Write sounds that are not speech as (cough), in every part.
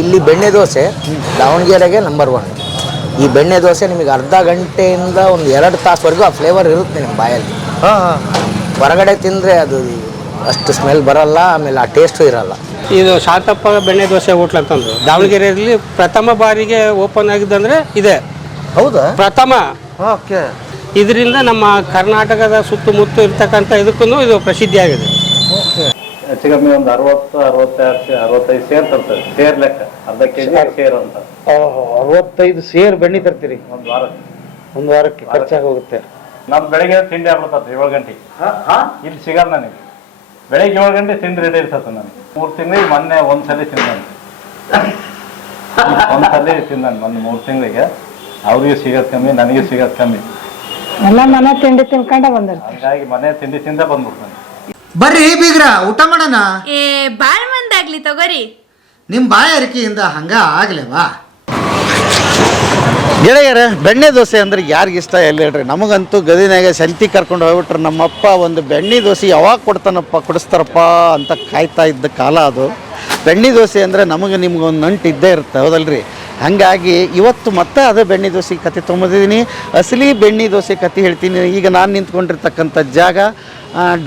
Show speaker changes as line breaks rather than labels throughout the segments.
ಇಲ್ಲಿ ಬೆಣ್ಣೆ ದೋಸೆ ದಾವಣಗೆರೆಗೆ ನಂಬರ್ ಒನ್ ಈ ಬೆಣ್ಣೆ ದೋಸೆ ನಿಮಗೆ ಅರ್ಧ ಗಂಟೆಯಿಂದ ಒಂದು ಎರಡು ತಾಸುವರೆಗೂ ಆ ಫ್ಲೇವರ್ ಇರುತ್ತೆ ನಿಮ್ಮ ಬಾಯಲ್ಲಿ. ಹೊರಗಡೆ ತಿಂದರೆ ಅದು ಅಷ್ಟು ಸ್ಮೆಲ್ ಬರಲ್ಲ ಆಮೇಲೆ ಆ ಟೇಸ್ಟು ಇರಲ್ಲ.
ಇದು ಶಾಂತಪ್ಪ ಬೆಣ್ಣೆ ದೋಸೆ ಹೋಟ್ಲ್ ಅಂತಂದು ದಾವಣಗೆರೆಯಲ್ಲಿ ಪ್ರಥಮ ಬಾರಿಗೆ ಓಪನ್ ಆಗಿದ್ದಂದ್ರೆ ಇದೆ.
ಹೌದಾ?
ಪ್ರಥಮ.
ಓಕೆ.
ಇದರಿಂದ ನಮ್ಮ ಕರ್ನಾಟಕದ ಸುತ್ತಮುತ್ತ ಇರ್ತಕ್ಕಂಥ ಇದಕ್ಕೂ ಇದು ಪ್ರಸಿದ್ಧಿಯಾಗಿದೆ.
ಓಕೆ.
ಹೆಚ್ಚು ಕಮ್ಮಿ ಒಂದು ಅರವತ್ತು ಅರವತ್ತಾರು ಅರವತ್ತೈದು ಸೇರ್ ತರ್ತದೆ ಸೇರ್ ಲೆಕ್ಕ. ಅರ್ಧ ಕೆ ಜಿ ಸೇರ್ ಅಂತ.
ಓಹೋ ಅರವತ್ತೈದು ಸೇರ್ ಬೆಣ್ಣೆ ತರ್ತೀರಿ?
ಒಂದು ವಾರಕ್ಕೆ.
ಒಂದು ವಾರಕ್ಕೆ ಖರ್ಚಾಗಿ ಹೋಗುತ್ತೆ.
ನಮ್ ಬೆಳಿಗ್ಗೆ ತಿಂಡಿ ಆಗ್ಬಿಡ್ತದೆ ಏಳು ಗಂಟೆ ಇಲ್ಲಿ ಸಿಗಲ್ಲ ನನಗೆ. ಬೆಳಿಗ್ಗೆ ಏಳು ಗಂಟೆ ತಿಂಡಿ ರೆಡಿ ಇರ್ತದೆ ನನಗೆ. ಮೂರು ತಿಂಗಳಿಗೆ ಮೊನ್ನೆ ಒಂದ್ಸಲಿ ತಿಂದಾನೆ (laughs) ಒಂದ್ಸಲಿ ತಿಂದಾನೆ ಮೊನ್ನೆ ಮೂರು ತಿಂಗಳಿಗೆ. ಅವ್ರಿಗೆ ಸಿಗೋದು ಕಮ್ಮಿ ನನಗೆ ಸಿಗೋದು ಕಮ್ಮಿ.
ಎಲ್ಲ ಮನೆ ತಿಂಡಿ ತಿನ್ಕೊಂಡ ಬಂದಿರ್ತಾರೆ.
ಹಾಗಾಗಿ ಮನೆ ತಿಂಡಿ ತಿಂದ ಬಂದ್ಬಿಡ್ತಾನೆ
ಬರ್ರಿ ಬೀಗ್ರ ಊಟ ಮಾಡೋಣ.
ಏ ಬಾಳ್ ಮಂದಾಗ್ಲಿ ತಗೋರಿ.
ನಿಮ್ಮ ಬಾಯಾರಿಕೆಯಿಂದ ಹಂಗ ಆಗ್ಲೇವಾ?
ಗೆಳೆಯರ ಬೆಣ್ಣೆ ದೋಸೆ ಅಂದ್ರೆ ಯಾರಿಗೆ ಇಷ್ಟ? ಎಲ್ಲ ಹೇಳ್ರಿ ನಮಗಂತೂ ಗದಿನಾಗ ಸಂತಿ ಕರ್ಕೊಂಡು ಹೋಗ್ಬಿಟ್ರೆ ನಮ್ಮಪ್ಪ ಒಂದು ಬೆಣ್ಣೆ ದೋಸೆ ಯಾವಾಗ ಕೊಡ್ತಾನಪ್ಪ ಕೊಡಿಸ್ತಾರಪ್ಪ ಅಂತ ಕಾಯ್ತಾ ಇದ್ದ ಕಾಲ ಅದು. ಬೆಣ್ಣೆ ದೋಸೆ ಅಂದರೆ ನಮಗೆ ನಿಮ್ಗೆ ಒಂದು ನಂಟು ಇದ್ದೇ ಇರುತ್ತೆ ಹೌದಲ್ರಿ? ಹಾಗಾಗಿ ಇವತ್ತು ಮತ್ತೆ ಅದೇ ಬೆಣ್ಣೆ ದೋಸೆ ಕತೆ ತೊಗೊಂಬಂದಿದ್ದೀನಿ. ಅಸಲಿ ಬೆಣ್ಣೆ ದೋಸೆ ಕತೆ ಹೇಳ್ತೀನಿ. ಈಗ ನಾನು ನಿಂತ್ಕೊಂಡಿರ್ತಕ್ಕಂಥ ಜಾಗ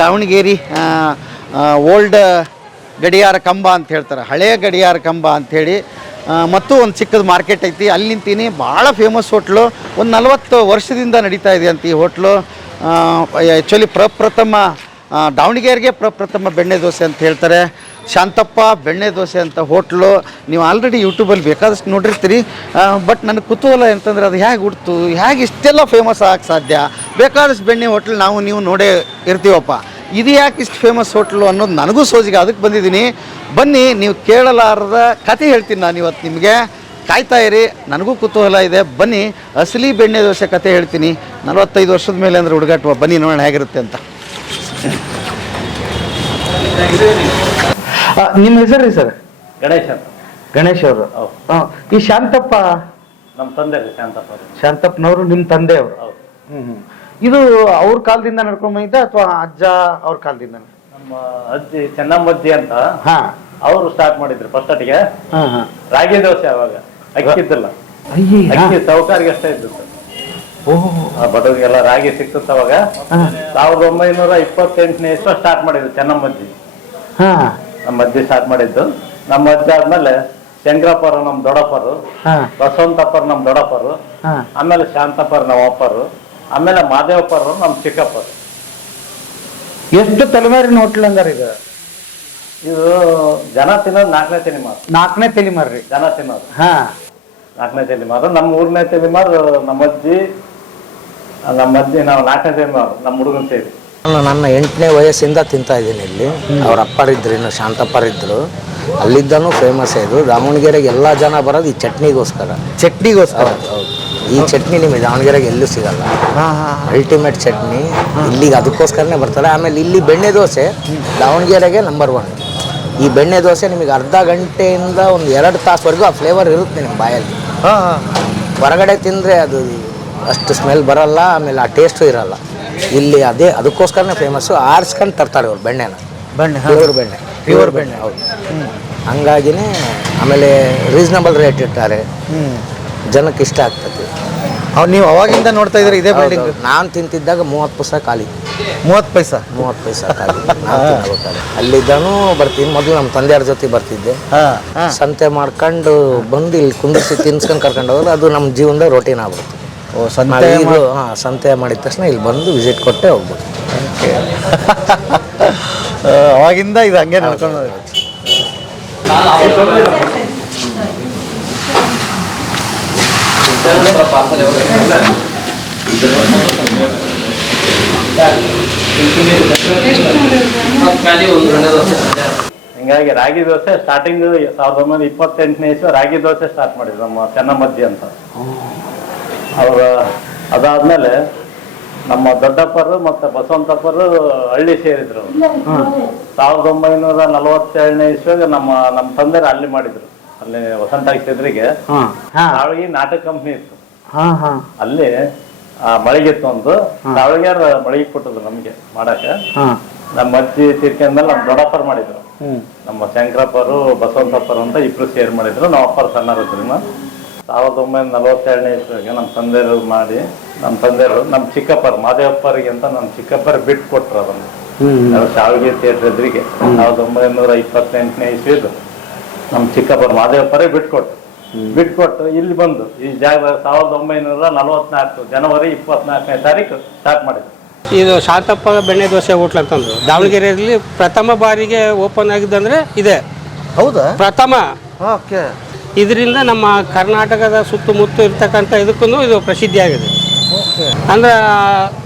ದಾವಣಗೆರೆ ಓಲ್ಡ್ ಗಡಿಯಾರ ಕಂಬ ಅಂತ ಹೇಳ್ತಾರೆ. ಹಳೆಯ ಗಡಿಯಾರ ಕಂಬ ಅಂಥೇಳಿ ಮತ್ತು ಒಂದು ಚಿಕ್ಕದ ಮಾರ್ಕೆಟ್ ಐತಿ. ಅಲ್ಲಿ ನಿಂತೀನಿ. ಭಾಳ ಫೇಮಸ್ ಹೋಟ್ಲು. ಒಂದು ನಲವತ್ತು ವರ್ಷದಿಂದ ನಡೀತಾ ಇದೆ ಅಂತ ಈ ಹೋಟ್ಲು. ಆ್ಯಕ್ಚುಲಿ ಪ್ರಪ್ರಥಮ ದಾವಣಗೆರೆಗೆ ಪ್ರಪ್ರಥಮ ಬೆಣ್ಣೆ ದೋಸೆ ಅಂತ ಹೇಳ್ತಾರೆ. ಶಾಂತಪ್ಪ, ಬೆಣ್ಣೆ ದೋಸೆ ಅಂತ ಹೋಟ್ಲು, ನೀವು ಆಲ್ರೆಡಿ ಯೂಟ್ಯೂಬಲ್ಲಿ ಬೇಕಾದಷ್ಟು ನೋಡಿರ್ತೀರಿ. ಬಟ್ ನನಗೆ ಕುತೂಹಲ ಅಂತಂದ್ರೆ ಅದು ಹೇಗೆ ಹುಡ್ತು, ಹೇಗೆ ಇಷ್ಟೆಲ್ಲ ಫೇಮಸ್ ಆಗಕ್ಕೆ ಸಾಧ್ಯ? ಬೇಕಾದಷ್ಟು ಬೆಣ್ಣೆ ಹೋಟ್ಲ್ ನಾವು ನೀವು ನೋಡೇ ಇರ್ತೀವಪ್ಪ. ಇದು ಯಾಕೆ ಇಷ್ಟು ಫೇಮಸ್ ಹೋಟ್ಲು ಅನ್ನೋದು ನನಗೂ ಸೋಜಿಗೆ, ಅದಕ್ಕೆ ಬಂದಿದ್ದೀನಿ. ಬನ್ನಿ, ನೀವು ಕೇಳಲಾರದ ಕತೆ ಹೇಳ್ತೀನಿ ನಾನು ಇವತ್ತು ನಿಮಗೆ. ಕಾಯ್ತಾ ಇರಿ, ನನಗೂ ಕುತೂಹಲ ಇದೆ. ಬನ್ನಿ, ಅಸಲಿ ಬೆಣ್ಣೆ ದೋಸೆ ಕತೆ ಹೇಳ್ತೀನಿ. ನಲವತ್ತೈದು ವರ್ಷದ ಮೇಲೆ ಅಂದ್ರೆ ಹುಡುಗಾಟುವ. ಬನ್ನಿ, ನೋಡೋಣ ಹೇಗಿರುತ್ತೆ ಅಂತ. ನಿಮ್ಮ ಹೆಸರು ರೀ ಸರ್?
ಗಣೇಶ್ ಅಂತ.
ಗಣೇಶ್ ಅವರು.
ಹೌದು.
ಈ ಶಾಂತಪ್ಪ?
ನಮ್ಮ ತಂದೆ ರೀ ಶಾಂತಪ್ಪ ಅವ್ರು.
ಶಾಂತಪ್ಪನವರು ನಿಮ್ಮ ತಂದೆ ಅವರು
ಹೌದು
ಇದು ಅವ್ರ ಕಾಲದಿಂದ ನಡ್ಕೊಂಡ್ ಬಂದಿದ್ದ ಅಥವಾ ಅಜ್ಜ ಅವ್ರ ಕಾಲದಿಂದ
ನಮ್ಮ ಅಜ್ಜಿ ಚೆನ್ನಮ್ಮಜ್ಜಿ ಅಂತ
ಹಾ.
ಅವರು ಸ್ಟಾರ್ಟ್ ಮಾಡಿದ್ರು ಫಸ್ಟ್ ಅಟ್ಟಿಗೆ
ಹಾ ಹಾ.
ರಾಗಿ ದೋಸೆ ಅವಾಗ. ಅಕ್ಕಿ ಇದ್ದಿಲ್ಲ
ಅಯ್ಯೇ
ಅಕ್ಕಿ ಸೌಕಾರಿಗೆ ಅಷ್ಟೇ ಇದ್ದು
ಆ
ಬಡವರಿಗೆಲ್ಲ ರಾಗಿ ಸಿಕ್ತಿತ್ತು ಅವಾಗ.
ಹಾ.
ಸಾವಿರದ ಒಂಬೈನೂರ ಇಪ್ಪತ್ತೆಂಟನೇ ಇಸ್ವ ಸ್ಟಾರ್ಟ್ ಮಾಡಿದ್ರು ಚೆನ್ನಮ್ಮಜ್ಜಿ.
ಹಾ.
ನಮ್ಮ ಅಜ್ಜಿ ಸ್ಟಾರ್ಟ್ ಮಾಡಿದ್ದು. ನಮ್ಮ ಅಜ್ಜಿ ಆದ್ಮೇಲೆ ಶಂಕರಪ್ಪರು ನಮ್ಮ ದೊಡ್ಡಪ್ಪರು
ಹಾ.
ಬಸವಂತಪ್ಪರು ನಮ್ಮ ದೊಡ್ಡಪ್ಪರು
ಹಾ.
ಆಮೇಲೆ ಶಾಂತಪ್ಪರು ನಮ್ಮ ಅಪ್ಪರು ಆಮೇಲೆ ಮಾದೇವಪ್ಪರು ನಮ್ಮ ಚಿಕ್ಕಪ್ಪರು.
ಎಷ್ಟು ತಲೆಮಾರಿ ಹೋಟ್ಲ್ ಅಂದಾರ ಇದು?
ಇದು ಜನ ತಿನ್ನೋದು ನಾಲ್ಕನೇ ತಲೆಮಾರು.
ನಾಲ್ಕನೇ ತಲೆಮಾರ್ರಿ.
ಜನ ತಿನ್ನೋದು.
ಹಾ.
ನಾಲ್ಕನೇ ತಲೆಮಾರು. ನಮ್ಮ ಮೂರನೇ ತಲೆಮಾರು ನಮ್ಮ ಅಜ್ಜಿ ನಮ್ಮ ಅಜ್ಜಿ ನಾವು ನಾಲ್ಕನೇ ತಲೆಮಾರು ನಮ್ಮ ಹುಡುಗನ್ ಸೇರಿ.
ನಾನು ನನ್ನ ಎಂಟನೇ ವಯಸ್ಸಿಂದ ತಿಂತಾ ಇದ್ದೀನಿ ಇಲ್ಲಿ. ಅವ್ರ ಅಪ್ಪರಿದ್ರು ಇನ್ನು ಶಾಂತಪ್ಪರಿದ್ರು. ಅಲ್ಲಿದ್ದಾನು ಫೇಮಸ್ ಇದು. ದಾವಣಗೆರೆಗೆ ಎಲ್ಲ ಜನ ಬರೋದು ಈ ಚಟ್ನಿಗೋಸ್ಕರ.
ಚಟ್ನಿಗೋಸ್ಕರ?
ಈ ಚಟ್ನಿ ನಿಮಗೆ ದಾವಣಗೆರೆಗೆ ಎಲ್ಲೂ ಸಿಗಲ್ಲ. ಅಲ್ಟಿಮೇಟ್ ಚಟ್ನಿ. ಇಲ್ಲಿಗೆ ಅದಕ್ಕೋಸ್ಕರನೇ ಬರ್ತಾರೆ. ಆಮೇಲೆ ಇಲ್ಲಿ ಬೆಣ್ಣೆ ದೋಸೆ ದಾವಣಗೆರೆಗೆ ನಂಬರ್ ಒನ್ ಈ ಬೆಣ್ಣೆ ದೋಸೆ ನಿಮಗೆ ಅರ್ಧ ಗಂಟೆಯಿಂದ ಒಂದು ಎರಡು ತಾಸುವರೆಗೂ ಆ ಫ್ಲೇವರ್ ಇರುತ್ತೆ ನಿಮ್ಮ ಬಾಯಲ್ಲಿ. ಹೊರಗಡೆ ತಿಂದರೆ ಅದು ಅಷ್ಟು ಸ್ಮೆಲ್ ಬರಲ್ಲ ಆಮೇಲೆ ಆ ಟೇಸ್ಟು ಇರಲ್ಲ. ಇಲ್ಲಿ ಅದೇ ಅದಕ್ಕೋಸ್ಕರನೇ ಫೇಮಸ್ಸು ಆರಿಸ್ಕೊಂಡು ತರ್ತಾರೆ ಅವ್ರು ಬೆಣ್ಣೆನ.
ಬೆಣ್ಣೆ
ಪ್ಯೂರ್ ಬೆಣ್ಣೆ ಪ್ಯೂರ್ ಬೆಣ್ಣೆ ಹೌದು. ಹಂಗಾಗಿನೇ ಆಮೇಲೆ ರೀಸನಬಲ್ ರೇಟ್
ಇಟ್ಟಾರೆ
ಜನಕ್ಕೆ ಇಷ್ಟ ಆಗ್ತದೆ.
ಅವ್ರು ನೀವು ಅವಾಗಿಂದ ನೋಡ್ತಾ ಇದ್ರೆ ಇದೇ ಬಿಲ್ಡಿಂಗ್
ನಾನು ತಿಂತಿದ್ದಾಗ ಮೂವತ್ತು ಪೈಸಾ ಖಾಲಿ.
ಮೂವತ್ತು ಪೈಸಾ?
ಮೂವತ್ತು ಪೈಸಾ ಖಾಲಿ. ಅಲ್ಲಿದ್ದಾನು ಬರ್ತೀನಿ. ಮೊದಲು ನಮ್ಮ ತಂದೆಯವ್ರ ಜೊತೆ ಬರ್ತಿದ್ದೆ. ಸಂತೆ ಮಾಡ್ಕೊಂಡು ಬಂದು ಇಲ್ಲಿ ಕುಂದಿಸಿ ತಿನ್ಸ್ಕೊಂಡು ಕರ್ಕೊಂಡು ಹೋದ್ರೆ ಅದು ನಮ್ಮ ಜೀವನದ ರೊಟೀನ್ ಆಗ್ಬಿಡುತ್ತೆ.
ಓ ಸಂತೆ
ಹಾಂ ಸಂತೆ ಮಾಡಿದ ತಕ್ಷಣ ಇಲ್ಲಿ ಬಂದು ವಿಸಿಟ್ ಕೊಟ್ಟೆ ಹೋಗ್ಬೋದು. (laughs)
ಅವಾಗಿಂದ ಇದು ಹಂಗೆ ನಡ್ಕೊಂಡು
ಹಿಂಗಾಗಿ ರಾಗಿ ದೋಸೆ ಸ್ಟಾರ್ಟಿಂಗ್ ಸಾವಿರದ ಒಂಬೈನೂರ ಇಪ್ಪತ್ತೆಂಟನೇ ಇಸ್ ರಾಗಿ ದೋಸೆ ಸ್ಟಾರ್ಟ್ ಮಾಡಿದ್ರು ನಮ್ಮ ಚೆನ್ನಮ್ಮಜ್ಜಿ ಅಂತ. ಅವ್ರ ಅದಾದ್ಮೇಲೆ ನಮ್ಮ ದೊಡ್ಡಪ್ಪರು ಮತ್ತೆ ಬಸವಂತಪ್ಪರು ಹಳ್ಳಿ ಸೇರಿದ್ರು. ಸಾವಿರದ ಒಂಬೈನೂರ ನಲವತ್ತೇಳನೇ ಇಸ್ವಾಗ ನಮ್ಮ ನಮ್ಮ ತಂದೆರು ಅಲ್ಲಿ ಮಾಡಿದ್ರು. ಅಲ್ಲಿ ವಸಂತ ಸೇದ್ರಿಗೆ
ಹಾ. ಹಾ.
ತಾವಳಗಿ ನಾಟಕ ಕಂಪ್ನಿ ಇತ್ತು.
ಹಾ ಹಾ.
ಅಲ್ಲಿ ಆ, ಮಳಿಗೆ ತಂದು ಒಂದು ತಾವಳಿಗ್ಯಾರ ಮಳಿಗೆ ಕೊಟ್ಟದ್ರು ನಮ್ಗೆ ಮಾಡಾಕ
ಹಾ.
ನಮ್ಮ ಅಜ್ಜಿ ತೀರ್ಕೊಂಡ್ಮೇಲೆ ನಮ್ಮ ದೊಡ್ಡಪ್ಪರ್ ಮಾಡಿದ್ರು. ನಮ್ಮ ಶಂಕರಪ್ಪರು ಬಸವಂತಪ್ಪರು ಅಂತ ಇಬ್ರು ಸೇರ್ ಮಾಡಿದ್ರು. ನಾವು ಅಪ್ಪರ್ ಸಣ್ಣರಿದ್ರು ಸಾವಿರದ ಒಂಬೈನೂರ ನಲವತ್ತೆರಡನೇ ಇಸ್ವಿಗೆ ನಮ್ಮ ತಂದೆಯವರು ಮಾಡಿ ನಮ್ಮ ತಂದೆಯವರು ನಮ್ಮ ಚಿಕ್ಕಪ್ಪರು ಮಾದೇವಪ್ಪರಿಗೆ ಅಂತ ನಮ್ಮ ಚಿಕ್ಕಪ್ಪರು ಬಿಟ್ಟು ಕೊಟ್ರು ಅದನ್ನು. ನಾವು ಶಾವಿಗೆ ಥಿಯೇಟರ್ ಎದುರಿಗೆ. ಸಾವಿರದ ಒಂಬೈನೂರ ಇಪ್ಪತ್ತೆಂಟನೇ ಇಸ್ವಿದು ನಮ್ಮ ಚಿಕ್ಕಪ್ಪರು ಮಾದೇವಪ್ಪರೇ ಬಿಟ್ಕೊಟ್ರು ಬಿಟ್ಕೊಟ್ಟು ಇಲ್ಲಿ ಬಂದು ಈ ಜಾಗ ಸಾವಿರದ ಒಂಬೈನೂರ ನಲವತ್ನಾಲ್ಕು ಜನವರಿ ಇಪ್ಪತ್ನಾಲ್ಕನೇ ತಾರೀಕು ಸ್ಟಾರ್ಟ್ ಮಾಡಿದ್ರು.
ಇದು ಶಾಂತಪ್ಪ ಬೆಣ್ಣೆ ದೋಸೆ ಹೋಟ್ಲ್ ಅಂತಂದು ದಾವಣಗೆರೆಯಲ್ಲಿ ಪ್ರಥಮ ಬಾರಿಗೆ ಓಪನ್ ಆಗಿದ್ದಂದ್ರೆ ಇದೆ.
ಹೌದಾ?
ಪ್ರಥಮ.
ಓಕೆ.
ಇದರಿಂದ ನಮ್ಮ ಕರ್ನಾಟಕದ ಸುತ್ತಮುತ್ತ ಇರ್ತಕ್ಕಂಥ ಇದಕ್ಕೂ ಇದು ಪ್ರಸಿದ್ಧಿಯಾಗಿದೆ. ಅಂದ್ರೆ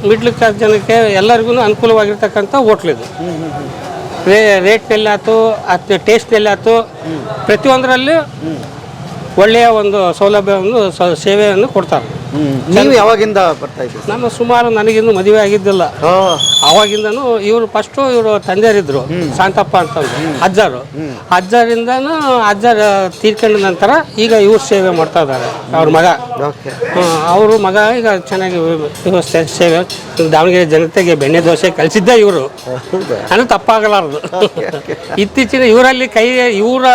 ಮಿಡ್ಲ್ ಕ್ಲಾಸ್ ಜನಕ್ಕೆ ಎಲ್ಲರಿಗೂ ಅನುಕೂಲವಾಗಿರ್ತಕ್ಕಂಥ ಹೋಟ್ಲ್ ಇದು. ರೇ ರೇಟ್ನಲ್ಲಿ ಆಯ್ತು ಅಥವಾ ಟೇಸ್ಟ್ನಲ್ಲಿ ಆಯ್ತು ಪ್ರತಿಯೊಂದರಲ್ಲೂ ಒಳ್ಳೆಯ ಒಂದು ಸೌಲಭ್ಯವನ್ನು ಸೇವೆಯನ್ನು ಕೊಡ್ತಾರೆ.
ನೀವು ಯಾವಾಗಿಂದ ಬರ್ತಾ ಇದ್ದೀರಿ?
ನಾನು ಸುಮಾರು ನನಗಿನ್ನೂ ಮದುವೆ ಆಗಿದ್ದಿಲ್ಲ. ಅವಾಗಿಂದನು ಇವರು ಫಸ್ಟು ಇವರು ತಂದೆಯರಿದ್ರು ಶಾಂತಪ್ಪ ಅಂತ ಅಜ್ಜರು. ಅಜ್ಜಾರಿಂದನೂ ಅಜ್ಜರ ತೀರ್ಕೊಂಡ ನಂತರ ಈಗ ಇವ್ರು ಸೇವೆ ಮಾಡ್ತಾ ಇದ್ದಾರೆ ಅವ್ರ ಮಗ. ಅವರು ಮಗ ಈಗ ಚೆನ್ನಾಗಿ ಸೇವೆ ದಾವಣಗೆರೆ ಜನತೆಗೆ ಬೆಣ್ಣೆ ದೋಸೆ ಕಲಿಸಿದ್ದ ಇವರು. ಅದು ತಪ್ಪಾಗಲಾರದು. ಇತ್ತೀಚಿನ ಇವರಲ್ಲಿ ಕೈ ಇವರ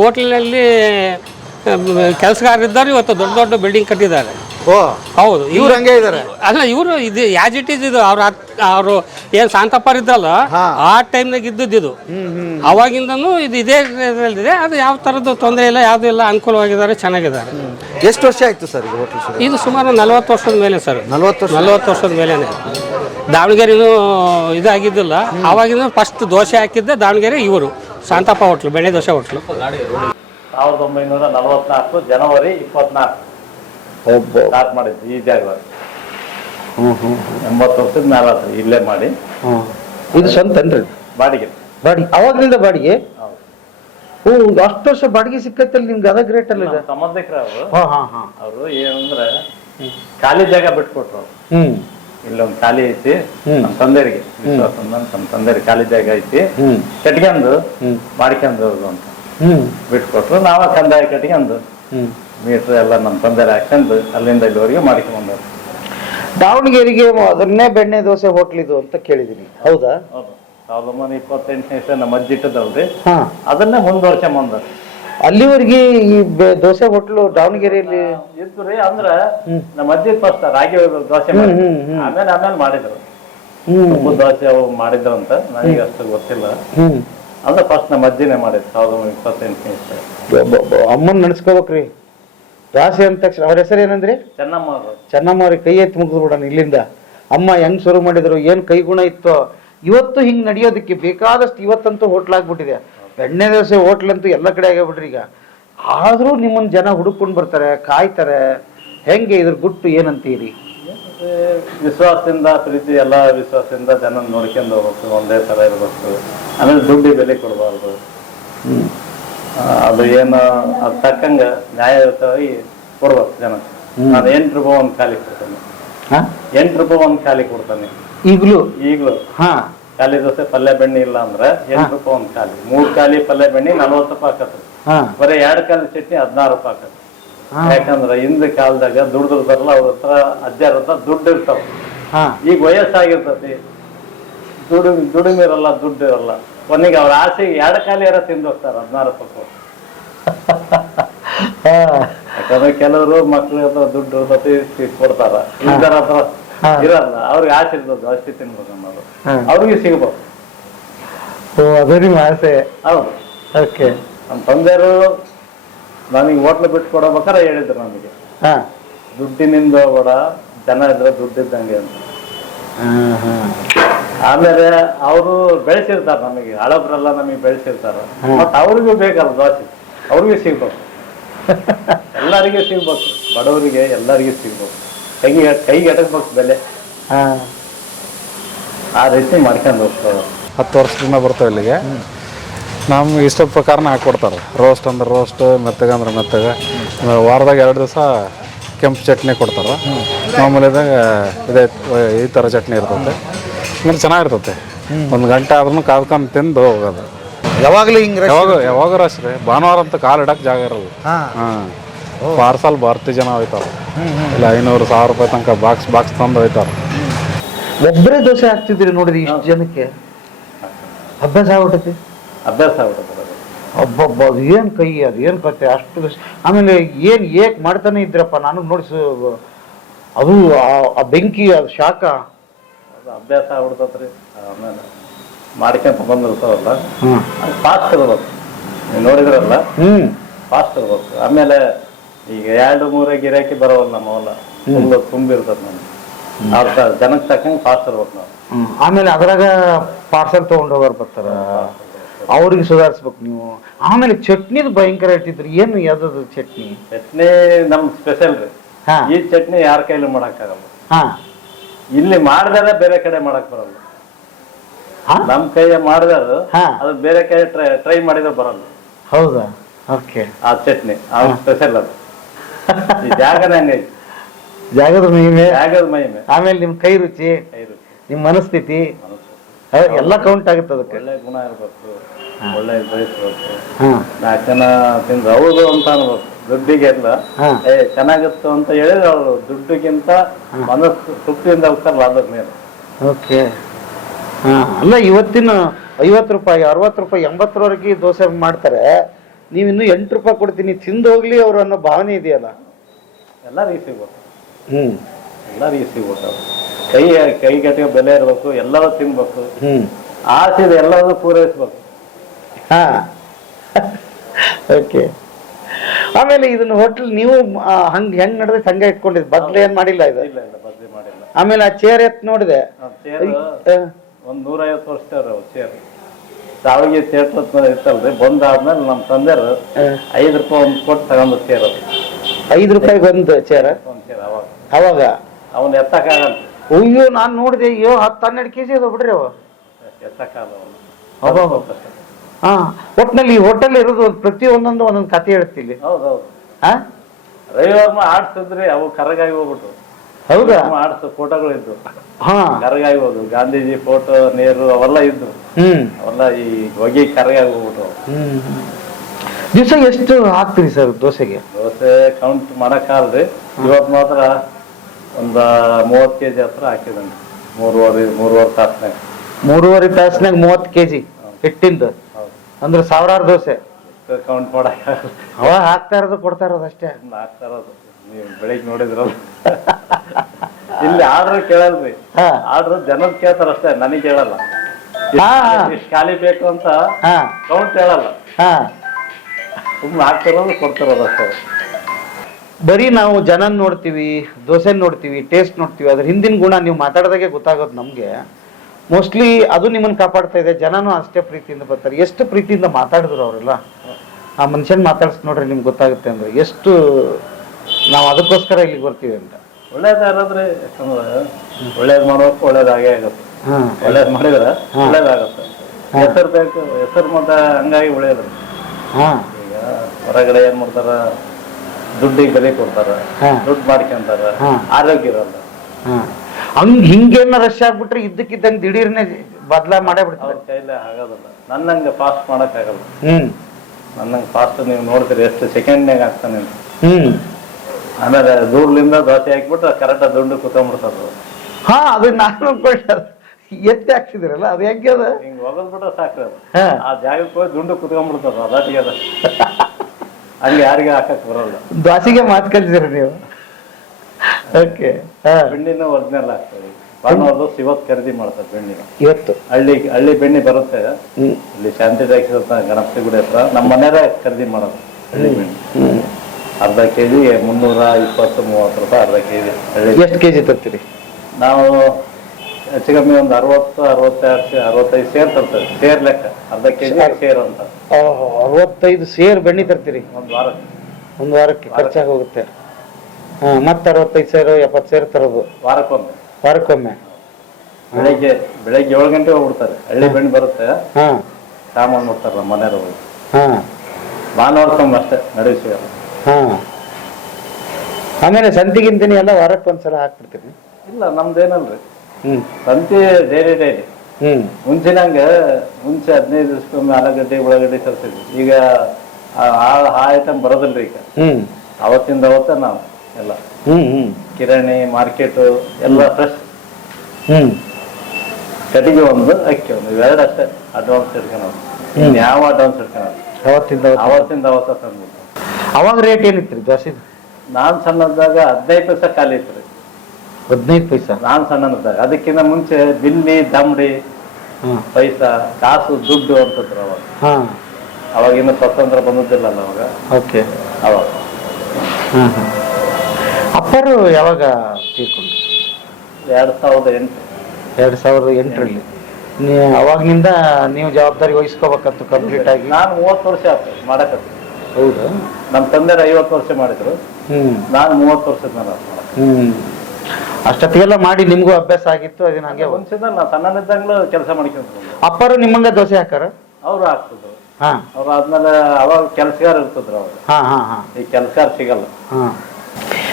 ಹೋಟ್ಲಿನಲ್ಲಿ ಕೆಲಸಗಾರರಿದ್ದಾರೆ ಇವತ್ತು ದೊಡ್ಡ ದೊಡ್ಡ ಬಿಲ್ಡಿಂಗ್ ಕಟ್ಟಿದ್ದಾರೆ.
ಓ
ಹೌದು
ಇವ್ರು ಹಂಗೆ ಇದ್ದಾರೆ
ಅಲ್ಲ ಇವರು ಇದು ಯಾಜ್ ಇಟ್ ಇಸ್ ಇದು ಅವ್ರ ಅವರು ಏನು ಶಾಂತಪ್ಪರ್ ಇದ್ದಲ್ಲ ಆ ಟೈಮ್ನಾಗ ಇದ್ದದ್ದು ಇದು. ಅವಾಗಿಂದನೂ ಇದು ಇದೇ ಇದೆ ಅದು ಯಾವ ಥರದ್ದು ತೊಂದರೆ ಇಲ್ಲ ಯಾವುದೂ ಇಲ್ಲ ಅನುಕೂಲವಾಗಿದ್ದಾರೆ ಚೆನ್ನಾಗಿದ್ದಾರೆ.
ಎಷ್ಟು ವರ್ಷ ಆಯ್ತು ಸರ್ ಇದು ಹೋಟೆಲ್ ಶುರು?
ಇದು ಸುಮಾರು ನಲವತ್ತು ವರ್ಷದ ಮೇಲೆ ಸರ್.
ನಲವತ್ತು ವರ್ಷ?
ನಲವತ್ತು ವರ್ಷದ ಮೇಲೇನೆ. ದಾವಣಗೆರೆನೂ ಇದಾಗಿದ್ದಿಲ್ಲ. ಅವಾಗಿಂದ ಫಸ್ಟ್ ದೋಸೆ ಹಾಕಿದ್ದೆ ದಾವಣಗೆರೆ ಇವರು. ಶಾಂತಪ್ಪ ಹೋಟ್ಲು ಬೆಣ್ಣೆ ದೋಸೆ ಹೋಟ್ಲು
ಸಾವಿರದ ಒಂಬೈನೂರ ನಲವತ್ನಾಲ್ಕು ಜನವರಿ ಇಪ್ಪತ್ನಾಲ್ಕು. ಸ್ಟಾರ್ಟ್ ಮಾಡಿದ್ದು ಈ ಜಾಗ ಎಂಬತ್ತು ವರ್ಷದ ಮೇಲೆ ಇಲ್ಲೇ ಮಾಡಿ.
ಇದು ಸ್ವಂತನ್ರಿ
ಬಾಡಿಗೆ.
ಬಾಡಿಗೆ. ಅವಾಗ್ಲಿಂದ ಬಾಡಿಗೆ?
ಹ್ಞೂ
ಒಂದು ಅಷ್ಟು ವರ್ಷ ಬಾಡಿಗೆ ಸಿಕ್ಕತ್ತಲ್ಲ ನಿಮ್ಗೆ ಅದ ಗ್ರೇಟ್ ಅಲ್ಲ ಇದು
ಸಂಬಂಧಿಕರ ಅವರು.
ಹಾ ಹಾ ಹಾ.
ಅವರು ಏನಂದ್ರೆ ಖಾಲಿ ಜಾಗ ಬಿಟ್ಕೊಟ್ರು.
ಹ್ಮ್.
ಇಲ್ಲೊಂದು ಖಾಲಿ ಐತಿ ನಮ್ಮ ತಂದೆರಿಗೆ ವಿಶ್ವಾಸ ನಮ್ಮ ತಂದೆರಿಗೆ ಖಾಲಿ ಜಾಗ ಐತಿ. ಕಟ್ಕೊಂಡು ಮಾಡ್ಕೊಂಡು ಹೋಗು ಅಂತ. ಬಿಟ್ಕೊಟ್ರು ನಾವ ಕಂದಾಯ ಕಟ್ಕೊಂಡು ಮೀಟರ್ ಎಲ್ಲ ನಮ್ಮ ತಂದೆ ಹಾಕೊಂಡು ಅಲ್ಲಿಂದ ಇಲ್ಲಿವರೆಗೆ ಮಾಡ್ಕೊಂಡ್ಬಂದವ್ರು
ದಾವಣಗೆರೆಗೆ ಅದನ್ನೇ ಬೆಣ್ಣೆ ದೋಸೆ ಹೋಟ್ಲ್ ಇದು ಅಂತ ಕೇಳಿದೀನಿ. ಹೌದಾ?
ಹೌದು. ಸಾವಿರದ ಒಂಬೈನೂರ ಇಪ್ಪತ್ತೆಂಟನೇ ಇಸ್ವಿ ನಮ್ಮ ಅಜ್ಜಿ ಇಟ್ಟದಲ್ರಿ
ಹಾ.
ಅದನ್ನೇ ಮುಂದುವರ್ಷ ಬಂದ
ಅಲ್ಲಿವರೆಗೆ ಈ ಬೆ- ದೋಸೆ ಹೋಟ್ಲು ದಾವಣಗೆರೆಯಲ್ಲಿ
ಇತ್ತು ರೀ ಅಂದ್ರ ನಮ್ಮ ಅಜ್ಜಿ ಫಸ್ಟ್ ರಾಗಿ ದೋಸೆ ಮಾಡಿದ್ರು. ಆಮೇಲೆ ಆಮೇಲೆ ಮಾಡಿದ್ರು.
ಹ್ಮ್.
ಉಪ್ಪು ದೋಸೆ ಅವು ಮಾಡಿದ್ರು ಅಂತ ನನಗೆ ಅಷ್ಟು ಗೊತ್ತಿಲ್ಲ.
ಹ್ಮ್.
ಅಂದ್ರೆ ಫಸ್ಟ್ ನಮ್ಮ ಅಜ್ಜಿನೇ ಮಾಡಿದ್ರು ಸಾವಿರದ ಒಂಬೈನೂರ ಇಪ್ಪತ್ತೆಂಟನೇ ಇಸ್ವಿ.
ಅಮ್ಮನ್ ನೆನ್ಸ್ಕೋಬೇಕ್ರಿ ರಾಶಿ ಅಂದ ತಕ್ಷಣ ಅವ್ರ ಹೆಸರು ಏನಂದ್ರಿ?
ಚೆನ್ನಮ್ಮ ಅವರು
ಚೆನ್ನಮ್ಮ ಅವ್ರಿಗೆ ಕೈ ಎತ್ತಿ ಮುಗಿದು ಬಿಡೋಣ ಇಲ್ಲಿಂದ. ಅಮ್ಮ ಹೆಂಗ್ ಶುರು ಮಾಡಿದ್ರು ಏನ್ ಕೈಗುಣ ಇತ್ತು ಇವತ್ತು ಹಿಂಗ್ ನಡೆಯೋದಕ್ಕೆ ಬೇಕಾದಷ್ಟು ಇವತ್ತಂತೂ ಹೋಟ್ಲ್ ಆಗ್ಬಿಟ್ಟಿದೆ. ಬೆಣ್ಣೆ ದೋಸೆ ಹೋಟ್ಲ್ ಅಂತೂ ಎಲ್ಲ ಕಡೆ ಆಗ್ಬಿಟ್ರಿ ಈಗ. ಆದ್ರೂ ನಿಮ್ಮನ್ನ ಜನ ಹುಡುಕೊಂಡು ಬರ್ತಾರೆ ಕಾಯ್ತಾರೆ. ಹೆಂಗೆ ಇದ್ರ ಗುಟ್ಟು ಏನಂತೀರಿ?
ವಿಶ್ವಾಸದಿಂದ ಪ್ರೀತಿ ಎಲ್ಲ ವಿಶ್ವಾಸದಿಂದ ಜನ ನೋಡ್ಕೊಂಡು ಹೋಗ್ಬೇಕು ಒಂದೇ ತರ ಇರ್ಬೇಕು. ಆಮೇಲೆ ದುಡ್ಡಿ ಬೆಲೆ ಕೊಡಬಾರ್ದು. ಅದು ಏನು ಅದ್ ತಕ್ಕಂಗ ನ್ಯಾಯಯುತವಾಗಿ ಕೊಡ್ಬೇಕು ಜನ ನಾನು ಎಂಟು ರೂಪಾಯಿ ಒಂದು ಖಾಲಿ ಕೊಡ್ತೇನೆ. ಎಂಟು ರೂಪಾಯಿ ಒಂದು ಖಾಲಿ ಕೊಡ್ತಾನೆ.
ಈಗಲೂ?
ಈಗಲೂ.
ಹಾ.
ಖಾಲಿ ದೋಸೆ ಪಲ್ಯ ಬೆಣ್ಣೆ ಇಲ್ಲ ಅಂದ್ರೆ ಎಂಟು ರೂಪಾಯಿ ಒಂದು ಖಾಲಿ. ಮೂರ್ ಖಾಲಿ ಪಲ್ಯ ಬೆಣ್ಣೆ ನಲ್ವತ್ತು ರೂಪಾಯಿ ಆಕತ್ರಿ
ಹಾ.
ಬರೀ ಎರಡು ಖಾಲಿ ಚಟ್ನಿ ಹದಿನಾರು ರೂಪಾಯಿ ಆಕತ್ರಿ
ಹಾ.
ಯಾಕಂದ್ರೆ ಹಿಂದ ಕಾಲದಾಗ ದುಡ್ದಿರ್ತಾರಲ್ಲ ಅವ್ರ ಹತ್ರ ಅಜ್ಜಾರ ಹತ್ರ ದುಡ್ಡು ಇರ್ತಾವ. ಈಗ ವಯಸ್ಸಾಗಿರ್ತತಿ. ದುಡು ದುಡಿಮಿರಲ್ಲ ದುಡ್ಡು ಇರಲ್ಲ. ಕೊನೆಗೆ ಅವ್ರ ಆಸೆ ಎರಡು ಕಾಲ ಯಾರ ತಿಂದು ಹೋಗ್ತಾರ ಹದಿನಾರು ರೂಪಾಯಿ ಯಾಕಂದ್ರೆ ಕೆಲವರು ಮಕ್ಳ ಹತ್ರ ದುಡ್ಡು ಇರ್ತತಿ ಕೊಡ್ತಾರ ಇಲ್ದಾರ ಹತ್ರ ಇರಲ್ಲ. ಅವ್ರಿಗೆ ಆಸೆ ಇರ್ತದೆ ಅಷ್ಟೇ ತಿನ್ಬೇಕು ಅನ್ನೋದು. ಅವ್ರಿಗೆ ಸಿಗ್ಬೋದು.
ಓ ಅದು ನಿಮ್ಮ ಆಸೆ.
ಹೌದು.
ಓಕೆ.
ನಮ್ಮ ತಂದೆಯವರು ನನಗೆ ಹೋಟ್ಲು ಬಿಟ್ಟು ಕೊಡಬೇಕಾರೆ ಹೇಳಿದ್ರು ನನಗೆ
ಹಾ.
ದುಡ್ಡಿನಿಂದ ಕೂಡ ಜನ ಇದ್ರೆ ದುಡ್ಡಿದ್ದಂಗೆ ಅಂತ. ಆಮೇಲೆ ಅವರು ಬೆಳೆಸಿರ್ತಾರ ನಮಗೆ ಹಳಬ್ರೆಲ್ಲ ನಮಗೆ ಬೆಳೆಸಿರ್ತಾರ. ಮತ್ತೆ ಅವ್ರಿಗೂ ಬೇಕಲ್ಲ ದೋಸೆ ಅವ್ರಿಗೂ ಸಿಗ್ಬೇಕು. (laughs) ಎಲ್ಲರಿಗೂ ಸಿಗ್ಬೇಕು. ಬಡವರಿಗೆ ಎಲ್ಲರಿಗೂ ಸಿಗ್ಬೇಕು. ಕೈ ಕೈಗೆ ಎಟಕ್ಬೇಕು ಬೆಲೆ.
ಹಾ.
ಆ ರೀತಿ ಮಾಡ್ಕೊಂಡು ಹೋಗ್ತಾರೆ.
ಹತ್ತು ವರ್ಷದಿಂದ ಬರ್ತಾವೆ ಇಲ್ಲಿಗೆ. ನಮ್ಗೆ ಇಷ್ಟ ಪ್ರಕಾರನ ಹಾಕ್ಕೊಡ್ತಾರೆ. ರೋಸ್ಟ್ ಅಂದ್ರೆ ರೋಸ್ಟ್ ಮೆತ್ತಗೆ ಅಂದ್ರೆ ಮೆತ್ತಗೆ. ವಾರದಾಗ ಎರಡು ದಿವಸ ಕೆಂಪು ಚಟ್ನಿ ಕೊಡ್ತಾರೆ. ಮಾಮೂಲಿದಾಗ ಇದೇ ಈ ಥರ ಚಟ್ನಿ ಇರ್ತದೆ ಆಮೇಲೆ ಚೆನ್ನಾಗಿರ್ತದೆ ಒಂದು ಗಂಟೆ ಆದ್ರೂ ಕಾದ್ಕೊಂಡು ತಿಂದು ಹೋಗೋದು.
ಯಾವಾಗಲೂ ಹಿಂಗೆ ಯಾವಾಗ
ಯಾವಾಗ ರಶ್ ಅಷ್ಟೇ ಭಾನುವಾರ ಅಂತ ಕಾಲು ಇಡೋಕೆ ಜಾಗ ಇರಲ್ಲ.
ಹಾ.
ಹಾಂ. ಪಾರ್ಸಲ್ ಭಾರತೀಯ ಜನ ಹೋಯ್ತಾರೆ. ಇಲ್ಲ ಐನೂರು ಸಾವಿರ ರೂಪಾಯಿ ತನಕ ಬಾಕ್ಸ್ ಬಾಕ್ಸ್ ತಂದು ಹೋಯ್ತಾರೆ.
ಒಬ್ಬರೇ ದೋಸೆ ಹಾಕ್ತಿದ್ರಿ ನೋಡಿದ್ರಿ ಇಷ್ಟು ಜನಕ್ಕೆ. ಅಭ್ಯಾಸ ಆಗ್ಬಿಟ್ಟೈತಿ
ಅಭ್ಯಾಸ ಆಗ್ಬಿಡುತ್ತೆ ಒಬ್ಬೊಬ್ಬ
ಅಬ್ಬಬ್ಬ ಅದು ಏನು ಕೈ ಅದು ಏನು ಕತೆ ಅಷ್ಟು ಆಮೇಲೆ ಏನು ಏಕ್ ಮಾಡ್ತಾನೆ ಇದ್ರಪ್ಪ ನಾನು ನೋಡಿಸು ಅದು ಆ- ಬೆಂಕಿ ಅದು ಶಾಖ.
ಅದು ಅಭ್ಯಾಸ ಆಗ್ಬಿಡ್ತತ್ರಿ ಆಮೇಲೆ ಮಾಡ್ಕೊಂತ ಬಂದಿರ್ತಾವಲ್ಲ ಫಾಸ್ಟ್ ಇರ್ಬೇಕು. ನೀವು ನೋಡಿದ್ರಲ್ಲ?
ಹ್ಞೂ
ಫಾಸ್ಟ್ ಇರ್ಬೇಕು. ಆಮೇಲೆ ಈಗ ಎರಡು ಮೂರೇ ಗಿರಾಕಿ ಬರೋವಲ್ಲ ನಮ್ಮ ಹೊಲ ಫುಲ್ ತುಂಬಿರ್ತದೆ ನಾನು ಅವ್ರ ತ- ಜನಕ್ಕೆ ತಕ್ಕಂಗೆ ಫಾಸ್ಟ್ ಇರ್ಬೇಕು ನಾವು.
ಆಮೇಲೆ ಅದ್ರಾಗ ಪಾರ್ಸಲ್ ತೊಗೊಂಡು ಹೋಗೋರು ಬರ್ತಾರ. ಅವ್ರಿಗೆ ಸುಧಾರಿಸ್ಬೇಕು ನೀವು. ಆಮೇಲೆ ಚಟ್ನಿದು ಭಯಂಕರ ಇಟ್ಟಿದ್ರಿ ಏನು ಯಾವ್ದು ಚಟ್ನಿ?
ಚಟ್ನಿ ನಮ್ ಸ್ಪೆಷಲ್ ರೀ.
ಹಾ.
ಈ ಚಟ್ನಿ ಯಾರ ಕೈಲಿ ಮಾಡಕ್ಕಾಗಲ್ಲ.
ಹಾ.
ಇಲ್ಲಿ ಮಾಡಿದಾರ ಬೇರೆ ಕಡೆ ಮಾಡಕ್ ಬರಲ್ಲ.
ಹಾ?
ನಮ್ ಕೈಯ ಮಾಡಿದಾರ
ಹಾ.
ಅದು ಬೇರೆ ಕೈ ಟ್ರೈ ಮಾಡಿದ್ರೆ ಬರಲ್ಲ.
ಹೌದಾ? ಓಕೆ
ಆ ಚಟ್ನಿ ಆ ಸ್ಪೆಷಲ್ ಅದು. ಈ ಜಾಗನೇ (laughs) ಹಂಗೈತಿ
ಜಾಗದ ಮಹಿಮೆ
ಜಾಗದ ಮಹಿಮೆ
ಆಮೇಲೆ ನಿಮ್ ಕೈ ರುಚಿ
ಕೈ ರುಚಿ.
ನಿಮ್ ಮನಸ್ಥಿತಿ
ಮನಸ್ಸು
ಎಲ್ಲ ಕೌಂಟ್ ಆಗುತ್ತೆ ಅದಕ್ಕೆ.
ಒಳ್ಳೆ ಗುಣ ಇರ್ಬೇಕು. ಒಳ್ಳೆ ಬಯಸ್ಬೇಕು
ಹಾ.
ನಾಲ್ಕು ಜನ ತಿಂದ್ರೆ ಹೌದು ಅಂತ ಅನ್ಬೇಕು ದುಡ್ಡಿಗೆ ಎಲ್ಲ
ಹಾ.
ಏ ಚೆನ್ನಾಗಿತ್ತು ಅಂತ ಹೇಳಿದ್ರೆ ಅವರು ದುಡ್ಡಿಗಿಂತ ಮನಸ್ಸು ತೃಪ್ತಿಯಿಂದ ಹೋಗ್ತಾರಲ್ಲ ಅದ್ರ ಮೇಲೆ.
ಓಕೆ. ಹಾ ಅಲ್ಲ ಇವತ್ತಿನ ಐವತ್ತು ರೂಪಾಯಿ ಅರವತ್ತು ರೂಪಾಯಿ ಎಂಬತ್ತರವರೆಗೆ ದೋಸೆ ಮಾಡ್ತಾರೆ. ನೀವು ಇನ್ನು ಎಂಟು ರೂಪಾಯಿ ಕೊಡ್ತೀನಿ. ತಿಂದು ಹೋಗ್ಲಿ ಅವ್ರು ಅನ್ನೋ ಭಾವನೆ ಇದೆಯಲ್ಲ?
ಎಲ್ಲ ರೀತಿ
ಹ್ಮ್.
ಎಲ್ಲರಿಗೂ ರೀತಿ ಸಿಗ್ಬೋದು ಕೈ ಕೈ ಗಟ್ಟಿಗೆ ಬೆಲೆ ಇರ್ಬೇಕು ಎಲ್ಲರೂ ತಿನ್ಬೇಕು.
ಹ್ಮ್.
ಆಸೆ ಎಲ್ಲರೂ ಪೂರೈಸ್ಬೇಕು.
ಹಾ. ಓಕೆ ಆಮೇಲೆ ಇದನ್ನ ಹೋಟೆಲ್ ನೀವು ಹಂಗ್ ಹೆಂಗ್ ನಡೆದೈತೆ ಹಂಗೆ ಇಟ್ಕೊಂಡಿದ್? ಬದ್ಲು ಏನ್ ಮಾಡಿಲ್ಲ ಇದು?
ಇಲ್ಲ ಇಲ್ಲ ಬದ್ಲಿ ಮಾಡಿಲ್ಲ.
ಆಮೇಲೆ ಆ ಚೇರ್ ಎತ್ ನೋಡಿದೆ?
ಚೇರ್ ಒಂದ್ ನೂರೈವತ್ತು ವರ್ಷ ಚೇರ್ ಸಾವಿಗೆ ಚೇರ್ ಇತ್ತಲ್ರಿ ಬಂದಾದ್ಮೇಲೆ ನಮ್ಮ
ತಂದೆಯರು
ಐದು ರೂಪಾಯಿ ಒಂದು ಕೊಟ್ಟು ತಗೊಂಡು ಚೇರ್ ಅದು.
ಐದು ರೂಪಾಯಿಗೆ ಒಂದು ಚೇರ್
ಒಂದು ಚೇರ್ ಅವಾಗ.
ಅವಾಗ?
ಅವನ್ ಎತ್ತಕ್ಕಾಗಲ್ಲ.
ಅಯ್ಯೋ ನಾನ್ ನೋಡಿದೆ ಅಯ್ಯೋ ಹತ್ತು ಹನ್ನೆರಡು ಕೆಜಿ ಅದಾವ ಬಿಡ್ರಿ ಅವ.
ಎತ್ತಕ್ಕಾಗಲ್ಲ ಅವನು.
ಅಬ್ಬಬ್ಬ. ಹಾ ಒಟ್ನಲ್ಲಿ ಹೋಟೆಲ್ ಇರೋದು ಒಂದ್ ಪ್ರತಿ ಒಂದೊಂದು ಒಂದೊಂದು ಕತೆ ಹೇಳ್ತಿಲ್ಲಿ
ಹೌದೌದು.
ಹಾ
ರವಿವರ್ಮ ಆಡ್ಸಿದ್ರಿ ಅವು ಕರಗಾಗಿ ಹೋಗ್ಬಿಟ್ಟು
ಹೌದಾ?
ಆಡ್ಸ ಫೋಟೋಗಳು ಇದ್ದು
ಹಾ.
ಕರಗಾಗಿ ಹೋದ್ರು ಗಾಂಧೀಜಿ ಫೋಟೋ ನೇರು ಅವೆಲ್ಲ ಇದ್ದು
ಹ್ಮ್.
ಅವೆಲ್ಲ ಈ ಹೊಗೆ ಕರಗಾಗಿ ಹೋಗ್ಬಿಟ್ಟು
ಹ್ಮ್ ದಿವಸ ಎಷ್ಟು ಹಾಕ್ತೀರಿ ಸರ್ ದೋಸೆಗೆ?
ದೋಸೆ ಕೌಂಟ್ ಮಾಡಕ್ಕಾಗಲ್ರಿ ಇವತ್ತು ಮಾತ್ರ ಒಂದ ಮೂವತ್ತು ಕೆಜಿ ಹತ್ರ ಹಾಕಿದನ್ರಿ ಮೂರುವರೆ ಮೂರುವರೆ ತಾಸ್ನಾಗ.
ಮೂರುವರೆ ತಾಸಿನಾಗ ಮೂವತ್ತು ಕೆಜಿ ಹಿಟ್ಟಿಂದು.
ಹೌದು
ಅಂದ್ರೆ ಸಾವಿರಾರು ದೋಸೆ.
ಕೌಂಟ್ ಮಾಡ
ಅವ ಹಾಕ್ತಾ ಇರೋದು ಕೊಡ್ತಾ ಇರೋದು ಅಷ್ಟೇ.
ಹಾಕ್ತಾ ಇರೋದು. ನೀವು ಬೆಳಿಗ್ಗೆ ನೋಡಿದ್ರಲ್ಲ. ಇಲ್ಲಿ ಆರ್ಡರ್ ಕೇಳಲ್ರಿ.
ಹಾ.
ಆರ್ಡರ್ ಜನದ್ ಕೇಳ್ತಾರ ಅಷ್ಟೇ ನನಗೆ ಹೇಳಲ್ಲ.
ಹಾ, ಹಾ.
ಇಷ್ಟು ಖಾಲಿ ಬೇಕು ಅಂತ
ಹಾ.
ಕೌಂಟ್ ಹೇಳಲ್ಲ.
ಹಾ.
ಸುಮ್ಮನೆ ಹಾಕ್ತಿರೋದು ಕೊಡ್ತಿರೋದು ಅಷ್ಟೇ.
ಬರೀ ನಾವು ಜನನ್ ನೋಡ್ತೀವಿ ದೋಸೆ ನೋಡ್ತೀವಿ ಟೇಸ್ಟ್ ನೋಡ್ತೀವಿ ಅದ್ರ ಹಿಂದಿನ ಗುಣ ನೀವು ಮಾತಾಡ್ದಾಗೆ ಗೊತ್ತಾಗೋದು ನಮಗೆ. ಮೋಸ್ಟ್ಲಿ ಅದು ನಿಮ್ಮನ್ನ ಕಾಪಾಡ್ತಾ ಇದೆ. ಜನನೂ ಅಷ್ಟೇ ಪ್ರೀತಿಯಿಂದ ಬರ್ತಾರೆ. ಎಷ್ಟು ಪ್ರೀತಿಯಿಂದ ಮಾತಾಡಿದ್ರು ಅವರೆಲ್ಲ? ಆ ಮನುಷ್ಯನ್ ಮಾತಾಡ್ಸ್ ನೋಡ್ರಿ ನಿಮ್ಗೆ ಗೊತ್ತಾಗುತ್ತೆ ಅಂದ್ರೆ ಎಷ್ಟು ನಾವು ಅದಕ್ಕೋಸ್ಕರ ಇಲ್ಲಿಗೆ ಬರ್ತೀವಿ ಅಂತ.
ಒಳ್ಳೇದಾರಾದ್ರೆ ಯಾಕಂದ್ರೆ ಒಳ್ಳೇದ್ ಮಾಡೋಕೆ ಒಳ್ಳೇದಾಗೇ ಆಗುತ್ತೆ. ಒಳ್ಳೇದ್ ಮಾಡಿದ್ರೆ ಒಳ್ಳೇದಾಗುತ್ತೆ ಹೆಸರು ಬೇಕು ಹೆಸರು ಮತ ಹಂಗಾಗಿ ಒಳ್ಳೇದು.
ಹಾ.
ಈಗ ಹೊರಗಡೆ ಏನ್ ಮಾಡ್ತಾರ? ದುಡ್ಡಿಗೆ ಬೆಲೆ ಕೊಡ್ತಾರ. ದುಡ್ಡು ಮಾಡ್ಕೊಂತಾರ. ಆರೋಗ್ಯ ಇರಲ್ಲ.
ಹಂಗ್ ಹಿಂಗೇನ ರಶ್ ಆಗ್ಬಿಟ್ರೆ ಇದ್ದಕ್ಕಿದ್ದಂಗೆ ದಿಢೀರ್ನೆ ಬದಲಾ ಮಾಡೇ ಬಿಡ್ತಾರೆ.
ಕೈಲೇ ಆಗೋದಿಲ್ಲ. ನನ್ನಂಗೆ ಫಾಸ್ಟ್ ಮಾಡಕ್ ಆಗಲ್ಲ
ಹ್ಮ್.
ನನ್ನಂಗೆ ಫಾಸ್ಟ್ ನೀವು ನೋಡ್ತೀರಿ ಎಷ್ಟು ಸೆಕೆಂಡ್ನಾಗ ಆಗ್ತಾನೆ ಅಂತ.
ಹ್ಮ್.
ಆಮೇಲೆ ದೂರ್ಲಿಂದ ದೋಸೆ ಹಾಕ್ಬಿಟ್ರೆ ಕರೆಕ್ಟ್ ದುಂಡು ಕುತ್ಕೊಂಡ್ಬಿಡ್ತಾರ
ಹಾ ಅದು ನಾನು ಅನ್ಕೊಂಡೆ ಎತ್ತಿ ಹಾಕ್ಸಿದಿರಲ್ಲ ಅದು ಹೆಂಗೆ ಅದ?
ಹಿಂಗ್ ಹೋಗೋದ್ ಬಿಟ್ರೆ ಸಾಕು ಅದು.
ಹಾ.
ಆ ಜಾಗಕ್ಕೆ ಹೋಗಿ ದುಂಡು ಕುತ್ಕೊಂಡ್ಬಿಡ್ತಾರ ಅದಾಟಿಗೆ ಅದ. ಹಂಗೆ ಯಾರಿಗೆ ಹಾಕಕ್ ಬರಲ್ಲ.
ದ್ವಾಸಿಗೆ ಮಾತು ಕಲ್ತಿದ್ದೀರ ನೀವು. ಓಕೆ.
ಬೆಣ್ಣಿನ ಒರಿಜಿನಲ್ ಆಗ್ತದೆ. ಬಣ್ಣವ್ರದ್ದು ಇವತ್ತು ಖರೀದಿ ಮಾಡ್ತಾರೆ ಬೆಣ್ಣಿನ.
ಇವತ್ತು?
ಹಳ್ಳಿ ಹಳ್ಳಿ ಬೆಣ್ಣೆ ಬರುತ್ತೆ. ಇಲ್ಲಿ ಶಾಂತಿ ಟ್ಯಾಕ್ಸ್ ಗಣಪತಿ ಗುಡಿ ಹತ್ರ ನಮ್ಮ ಮನೆಯವರೇ ಖರೀದಿ ಮಾಡೋದು ಹಳ್ಳಿ ಬೆಣ್ಣೆ. ಅರ್ಧ ಕೆ ಜಿ ಮುನ್ನೂರ ಇಪ್ಪತ್ತು ಮೂವತ್ತು ರೂಪಾಯಿ ಅರ್ಧ ಕೆ ಜಿ ಹಳ್ಳಿ
ಎಷ್ಟು ಕೆಜಿ ತರ್ತೀರಿ?
ನಾವು ಹೆಚ್ಚು ಕಮ್ಮಿ ಒಂದು ಅರವತ್ತು ಅರವತ್ತೆರಡು ಸೇ ಅರವತ್ತೈದು ಸೇರ್ ತರ್ತೇವೆ ಸೇರ್ ಲೆಕ್ಕ. ಅರ್ಧ ಕೆ ಜಿ ಸೇರ್ ಅಂತ.
ಅರವತ್ತೈದು ಸೇರ್ ಬೆಣ್ಣೆ ತರ್ತೀರಿ?
ಒಂದು ವಾರಕ್ಕೆ.
ಒಂದು ವಾರಕ್ಕೆ ಖರ್ಚಾಗಿ ಹೋಗುತ್ತೆ. ಮತ್ತೆ ಅರವತ್ತೈದು ಸೇರು ಎಪ್ಪತ್ತು ಸೇರು ತರೋದು.
ವಾರಕ್ಕೊಮ್ಮೆ?
ವಾರಕ್ಕೊಮ್ಮೆ.
ಬೆಳಗ್ಗೆ ಬೆಳಗ್ಗೆ ಏಳು ಗಂಟೆ ಹೋಗ್ಬಿಡ್ತಾರೆ. ಹಳ್ಳಿ ಬೆಣ್ಣೆ ಬರುತ್ತೆ.
ಹಾಂ.
ಸಾಮಾನು ಮಾಡ್ತಾರೆ ನಮ್ಮ ಮನೆಯವರು ಭಾನುವಾರ ನೋಡ್ಕೊಂಬ ಅಷ್ಟೇ ನಡೆಸಿ
ಹಾ. ಆಮೇಲೆ ಸಂತಿಗಿಂತನೇ ಎಲ್ಲ ವಾರಕ್ಕೆ ಒಂದ್ಸಲ ಹಾಕ್ಬಿಡ್ತೀನಿ.
ಇಲ್ಲ ನಮ್ದೇನಲ್ರಿ.
ಹ್ಮ್.
ಸಂತೆ ಡೈರಿ ಡೈಲಿ
ಹ್ಮ್.
ಮುಂಚಿನಂಗ ಮುಂಚೆ ಹದಿನೈದು ದಿವಸಕ್ಕೊಮ್ಮೆ ಆಲೂಗಡ್ಡೆ ಉಳ್ಳಾಗಡ್ಡೆ ಸರ್ಸಿದ್ವಿ ಈಗ ಆ- ಐಟಮ್ ಬರೋದಿಲ್ರಿ ಈಗ.
ಹ್ಮ್.
ಅವತ್ತಿಂದ ಅವತ್ತ ನಾವು. ಎಲ್ಲ.
ಹ್ಮ್ ಹ್ಮ್.
ಕಿರಾಣಿ ಮಾರ್ಕೆಟು ಎಲ್ಲ ಫ್ರೆಶ್
ಹ್ಮ್.
ಕಟ್ಟಿಗೆ ಒಂದು ಅಕ್ಕಿ ಒಂದು ಇವೆರಡು ಅಷ್ಟೇ. ಅಡ್ವಾನ್ಸ್ ಇಟ್ಕೊಳೋದು ಯಾವ ಅಡ್ವಾನ್ಸ್ ಇಟ್ಕೊಳೋದು
ಅವತ್ತಿಂದ ಅವತ್ತು.
ಅವತ್ತಿಂದ ಅವತ್ತ ತಂದ್ಬಿಟ್ಟು
ಅವಾಗ ರೇಟ್ ಏನಿತ್ತು ರೀ ಜಾಸ್ತಿ?
ನಾನ್ ಸಣ್ಣದಾಗ ಹದಿನೈದು ಪೈಸೆ ಖಾಲಿ ಇತ್ತು ರೀ.
ಹದಿನೈದು ಪೈಸಾ?
ನಾನ್ ಸಣ್ಣದಾಗ ಅದಕ್ಕಿಂತ ಮುಂಚೆ ಬಿಲ್ಲಿ ದಮ್ಡಿ ಪೈಸಾ ಕಾಸು ದುಡ್ಡು ಅಂತಿದ್ರು ಅವಾಗ.
ಹಾಂ.
ಅವಾಗ ಇನ್ನು ಸ್ವತಂತ್ರ ಬಂದಿದ್ದಿಲ್ಲ ಅವಾಗ.
ಓಕೆ.
ಅವಾಗ.
ಅಪ್ಪರು ಯಾವಾಗ ತೀರ್ಕೊಂಡ್ರು?
ಎರಡ್ ಸಾವಿರದ ಎಂಟು.
ಎರಡು ಸಾವಿರದ ಎಂಟರಲ್ಲಿ. ನೀ ಅವಾಗಿನಿಂದ ನೀವು ಜವಾಬ್ದಾರಿ ವಹಿಸ್ಕೋಬೇಕತ್ತು ಕಂಪ್ಲೀಟ್ ಆಗಿ.
ನಾನು ಮೂವತ್ತು ವರ್ಷ ಆಯ್ತು ಮಾಡಕತ್ತೆ.
ಹೌದು?
ನಮ್ಮ ತಂದೆ ಐವತ್ತು ವರ್ಷ ಮಾಡಿದ್ರು.
ಹ್ಮ್.
ನಾನು ಮೂವತ್ತು ವರ್ಷದ ಮೇಲೆ ಮಾಡಕ್ಕೆ.
ಹ್ಞೂ ಅಷ್ಟೊತ್ತಿಗೆಲ್ಲ ಮಾಡಿ ನಿಮಗೂ ಅಭ್ಯಾಸ ಆಗಿತ್ತು ಅದನ್ನ ಹಂಗೆ ಬಂತು.
ಮುಂಚಿಂದ ನಾನು ಸಣ್ಣನಿದ್ದಾಗಲೂ ಕೆಲಸ ಮಾಡ್ಕೊಂತ
ಅಪ್ಪರು ನಿಮ್ಮಂಗ ದೋಸೆ ಹಾಕಾರ
ಅವ್ರು ಹಾಕ್ತಿದ್ರು.
ಹಾಂ.
ಅವ್ರು ಆದ್ಮೇಲೆ ಅವಾಗ ಕೆಲಸಗಾರ ಇರ್ತಿದ್ರು ಅವ್ರು.
ಹಾಂ ಹಾಂ ಹಾಂ.
ಈ ಕೆಲಸಗಾರ ಸಿಗಲ್ಲ.
ಹಾಂ.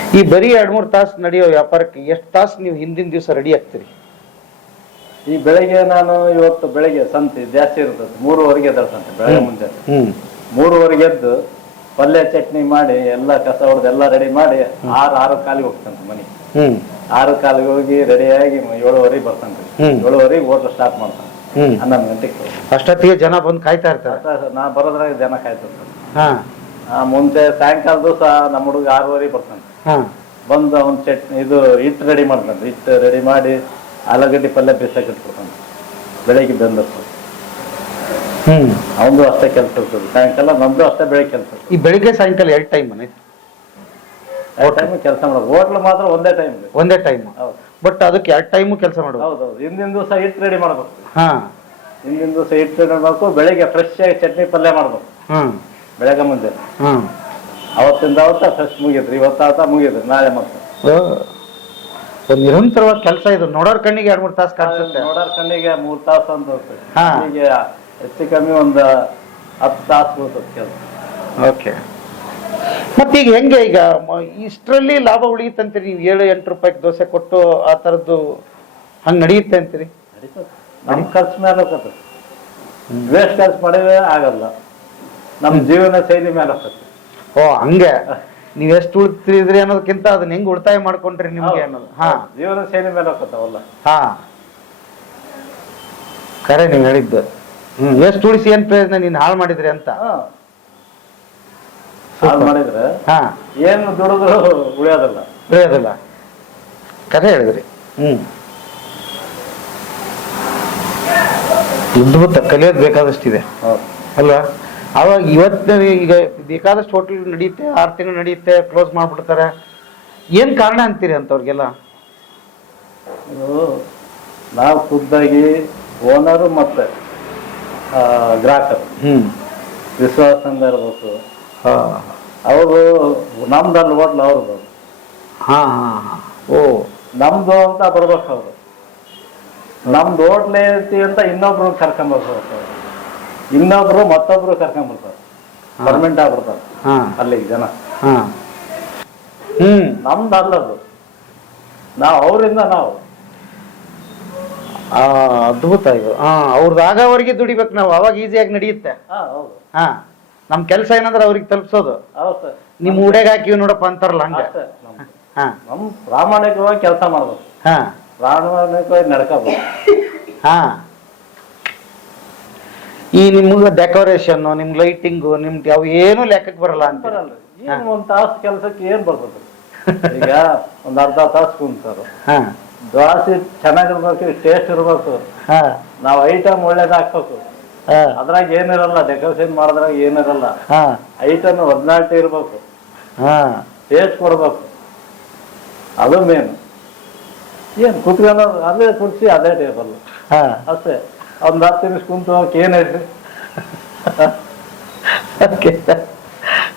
ಈ ಬರೀ ಎರಡ್ ಮೂರ್ ತಾಸು ನಡೆಯೋ ವ್ಯಾಪಾರಕ್ಕೆ ಎಷ್ಟು ತಾಸು ನೀವು ಹಿಂದಿನ ದಿವಸ ರೆಡಿ ಆಗ್ತೀರಿ?
ಈ ಬೆಳಿಗ್ಗೆ ನಾನು ಇವತ್ತು ಬೆಳಿಗ್ಗೆ ಸಂತೆ ಜಾಸ್ತಿ ಇರ್ತದೆ. ಮೂರುವರೆಗೆ ಎದ್ದೇಳ್ತಂತೆ ಬೆಳಗ್ಗೆ ಮುಂಜಾನೆ.
ಹ್ಞೂ
ಮೂರುವರೆಗೆ ಎದ್ದು ಪಲ್ಯ ಚಟ್ನಿ ಮಾಡಿ ಎಲ್ಲ ಕಸ ಹೊಡೆದು ಎಲ್ಲ ರೆಡಿ ಮಾಡಿ ಆರು ಆರು ಕಾಲಿಗೆ ಹೋಗ್ತಂತೆ ಮನೆಗೆ
ಹ್ಞೂ
ಆರು ಕಾಲಿಗೆ ಹೋಗಿ ರೆಡಿಯಾಗಿ ಏಳುವರೆಗೆ ಬರ್ತಂತೆ
ಹ್ಮ್.
ಏಳುವರೆಗೆ ಓಟ್ಲ ಸ್ಟಾರ್ಟ್ ಮಾಡ್ತಾನೆ. ಹನ್ನೊಂದು ಗಂಟೆಗೆ
ಅಷ್ಟೊತ್ತಿಗೆ ಜನ ಬಂದು ಕಾಯ್ತಾ ಇರ್ತಾರೆ?
ನಾ ಬರೋದ್ರಾಗ ಜನ ಕಾಯ್ತದೆ
ಹಾ.
ಆ ಮುಂಚೆ ಸಾಯಂಕಾಲ ದಿವಸ ನಮ್ಮ ಹುಡುಗ ಆರೂವರೆಗೆ ಬರ್ತಾನೆ. ಬಂದು ಅವ್ನ ಚಟ್ನಿ ಇದು ಹಿಟ್ಟು ರೆಡಿ ಮಾಡ್ತಾನೆ ಹಿಟ್ಟು ರೆಡಿ ಮಾಡಿ ಆಲೂಗಡ್ಡೆ ಪಲ್ಯ ಬೇಸಾಗಿ ಇಟ್ಬಿಡ್ತಾನೆ ಬೆಳಿಗ್ಗೆ ಬೆಂದಷ್ಟು
ಹ್ಮ್.
ಅವನದು ಅಷ್ಟೇ ಕೆಲಸ ಇರ್ತದೆ. ಸಾಯಂಕಾಲ ನಮ್ದು ಅಷ್ಟೇ ಬೆಳಗ್ಗೆ ಕೆಲಸ
ಈ ಬೆಳಿಗ್ಗೆ ಸಾಯಂಕಾಲ ಎರಡು ಟೈಮ್
ಟೈಮ್ ಕೆಲಸ ಮಾಡೋದು. ಹೋಟ್ಲ್ ಮಾತ್ರ ಒಂದೇ ಟೈಮ್
ಒಂದೇ ಟೈಮ್ ಬಟ್ ಅದಕ್ಕೆ ಎರಡು ಟೈಮು ಕೆಲಸ ಮಾಡೋದು?
ಹೌದೌದು. ಹಿಂದಿನ ದಿವಸ ಹಿಟ್ಟು ರೆಡಿ ಮಾಡ್ಬೇಕು.
ಹಾ.
ಹಿಂದಿನ ದಿವಸ ಹಿಟ್ಟು ರೆಡಿ ಮಾಡ್ಬೇಕು. ಬೆಳಿಗ್ಗೆ ಫ್ರೆಶ್ ಆಗಿ ಚಟ್ನಿ ಪಲ್ಯ ಮಾಡ್ಬೇಕು.
ಹ್ಮ್
ಬೆಳಗ್ಗೆ ಮುಂದೆ
ಹಾಂ.
ಅವತ್ತಿಂದ ಅವತ್ತ ಫ್ರೆಶ್ ಮುಗಿದ್ರಿ ಇವತ್ತಾತ ಮುಗಿದ್ರಿ ನಾಳೆ ಮತ್ತೆ.
ಒಂದು ನಿರಂತರವಾದ ಕೆಲಸ ಇದು ನೋಡೋರ್ ಕಣ್ಣಿಗೆ ಎರಡು ಮೂರು ತಾಸು ಕಾಣಿಸುತ್ತೆ.
ನೋಡೋರ್ ಕಣ್ಣಿಗೆ ಮೂರ್ ತಾಸು ಅಂತ ಹೋಗ್ತದೆ
ಹಾ.
ಹೀಗೆ ಹೆಚ್ಚು ಕಮ್ಮಿ ಒಂದು ಹತ್ತು ತಾಸು ಬರ್ತದೆ ಕೆಲಸ.
ಓಕೆ. ಮತ್ತೀಗ ಹೆಂಗೆ ಈಗ ಮ- ಇಷ್ಟರಲ್ಲಿ ಲಾಭ ಉಳಿಯುತ್ತಂತೀರಿ ನೀವು ಏಳು ಎಂಟು ರೂಪಾಯಿ ದೋಸೆ ಕೊಟ್ಟು ಆ ಥರದ್ದು ಹಂಗೆ ನಡೆಯುತ್ತೆ ಅಂತೀರಿ?
ನಡೀತದೆ. ನಮ್ ಖರ್ಚು ಮೇಲೆ ಹೋಗ್ತದೆ. ವೇಸ್ಟ್ ಖರ್ಚು ಮಾಡಿದ್ರೆ ಆಗಲ್ಲ. ನಮ್ಮ ಜೀವನ ಶೈಲಿ ಮೇಲೆ ಹೋಗ್ತದೆ.
ಓ ಹಂಗೆ. ನೀವ್ ಎಷ್ಟು ಉಳ್ತಿದ್ರಿ ಅನ್ನೋದಕ್ಕಿಂತ ಅದನ್ನ ಹೆಂಗ್ ಉಳಿತಾಯ ಮಾಡ್ಕೊಂಡ್ರಿ ನಿಮ್ಗೆ ಅನ್ನೋದು. ಹಾ.
ಜೀವನ ಶೈಲಿ ಮೇಲೆ ಹೋಗ್ತಾವಲ್ಲ
ಹಾ. ಕರೆ ನೀವ್ ಹೇಳಿದ್ದು. ಹ್ಮ್ ಎಷ್ಟು ಉಳಿಸಿ ಏನ್ ಪ್ರಯೋಜನ ನೀನ್ ಹಾಳು ಮಾಡಿದ್ರಿ ಅಂತ.
ಹಾಳು ಮಾಡಿದ್ರೆ
ಹಾ.
ಏನು ದುಡಿದ್ರು ಉಳಿಯೋದಿಲ್ಲ.
ಉಳಿಯೋದಲ್ಲ. ಕರೆ ಹೇಳಿದ್ರಿ. ಹ್ಮ್. ಅದ್ಭುತ ಕಲಿಯೋದು ಬೇಕಾದಷ್ಟಿದೆ. ಅಲ್ವಾ? ಅವಾಗ ಇವತ್ತು ಈಗ ಬೇಕಾದಷ್ಟು ಹೋಟೆಲ್ ನಡೆಯುತ್ತೆ ಆರು ತಿಂಗಳು ನಡೆಯುತ್ತೆ ಕ್ಲೋಸ್ ಮಾಡ್ಬಿಡ್ತಾರೆ. ಏನು ಕಾರಣ ಅಂತೀರಿ ಅಂತವ್ರಿಗೆಲ್ಲ?
ನಾವು ಖುದ್ದಾಗಿ ಓನರು ಮತ್ತೆ ಗ್ರಾಹಕರು.
ಹ್ಮ್.
ವಿಶ್ವಾಸ ಇರಬೇಕು
ಹಾ.
ಅವರು ನಮ್ದಲ್ಲಿ ಹೋಟ್ಲ್ ಅವ್ರದ್ದು.
ಹಾಂ ಹಾಂ ಹಾ. ಓ.
ನಮ್ದು ಅಂತ ಬರ್ಬೇಕು ಅವರು. ನಮ್ದು ಹೋಟ್ಲ್ ಐತಿ ಅಂತ ಇನ್ನೊಬ್ರು ಕರ್ಕೊಂಬರ್ಬೇಕು ಅವ್ರು. ಇನ್ನೊಬ್ರು ಮತ್ತೊಬ್ರು ಕರ್ಕೊಂಬರ್ತಾರೆ ಪರ್ಮನೆಂಟ್ ಆಗ್ಬಿಡ್ತಾರೆ.
ಹಾ.
ಅಲ್ಲಿಗೆ ಜನ.
ಹಾ. ಹ್ಮ್.
ನಮ್ದು ಅಲ್ಲದು. ನಾವು ಅವರಿಂದ ನಾವು.
ಅದ್ಭುತ ಇದು. ಹಾ ಅವ್ರದ್ದು ಆಗವರೆಗೆ ದುಡಿಬೇಕು ನಾವು. ಅವಾಗ ಈಸಿಯಾಗಿ ನಡೆಯುತ್ತೆ.
ಹಾ ಹೌದು.
ಹಾ. ನಮ್ ಕೆಲಸ ಏನಂದ್ರೆ ಅವ್ರಿಗೆ ತಲುಪಿಸೋದು. ನಿಮ್ ಉಡೆಗೆ ಹಾಕಿವಿ ನೋಡಪ್ಪ ಅಂತಾರಲ್ಲ ಹಂಗ.
ನಮ್ ಪ್ರಾಮಾಣಿಕವಾಗಿ ಕೆಲಸ ಮಾಡ್ಬೇಕು.
ಹಾ.
ಪ್ರಾಮಾಣಿಕವಾಗಿ ನಡ್ಕೋಬೇಕು.
ಹಾ. ಈ ನಿಮ್ಮ ಡೆಕೋರೇಷನ್ ನಿಮ್ ಲೈಟಿಂಗು ನಿಮ್ದು ಯಾವ ಏನು ಲೆಕ್ಕಕ್ಕೆ ಬರಲ್ಲ ಅಂತ
ಬರಲ್ಲ. ಏನ್ ಒಂದ್ ತಾಸು ಕೆಲಸಕ್ಕೆ ಏನ್ ಬರ್ತದೆ? ಈಗ ಒಂದ್ ಅರ್ಧ ತಾಸು ಕುಂತಾರ.
ಹಾ.
ದೋಸೆ ಚೆನ್ನಾಗಿರ್ಬೇಕು ಟೇಸ್ಟ್ ಇರ್ಬೇಕು.
ಹಾ.
ನಾವು ಐಟಮ್ ಒಳ್ಳೇದ್ ಹಾಕ್ಬೇಕು. ಅದ್ರಾಗ ಏನಿರಲ್ಲ ಡೆಕೋರೇಷನ್ ಮಾಡಿದ್ರಾಗ ಏನಿರಲ್ಲ.
ಹಾ.
ಐಟಮ್ ಒರಿಜಿನಾಲಿಟಿ ಇರ್ಬೇಕು.
ಹಾ.
ಟೇಸ್ಟ್ ಕೊಡ್ಬೇಕು. ಅದು ಮೇನ್ ಏನ್ ಕುತ್ಕೊಂಡು ಅದೇ ಕುರ್ಚಿ ಅದೇ ಟೇಬಲ್
ಹಾ.
ಅಷ್ಟೇ. ಒಂದ್ ಹತ್ತು ನಿಮಿಷ ಕುಂತು ಹೋಗಕ್ಕೆ ಏನೈತಿ
ಓಕೆ.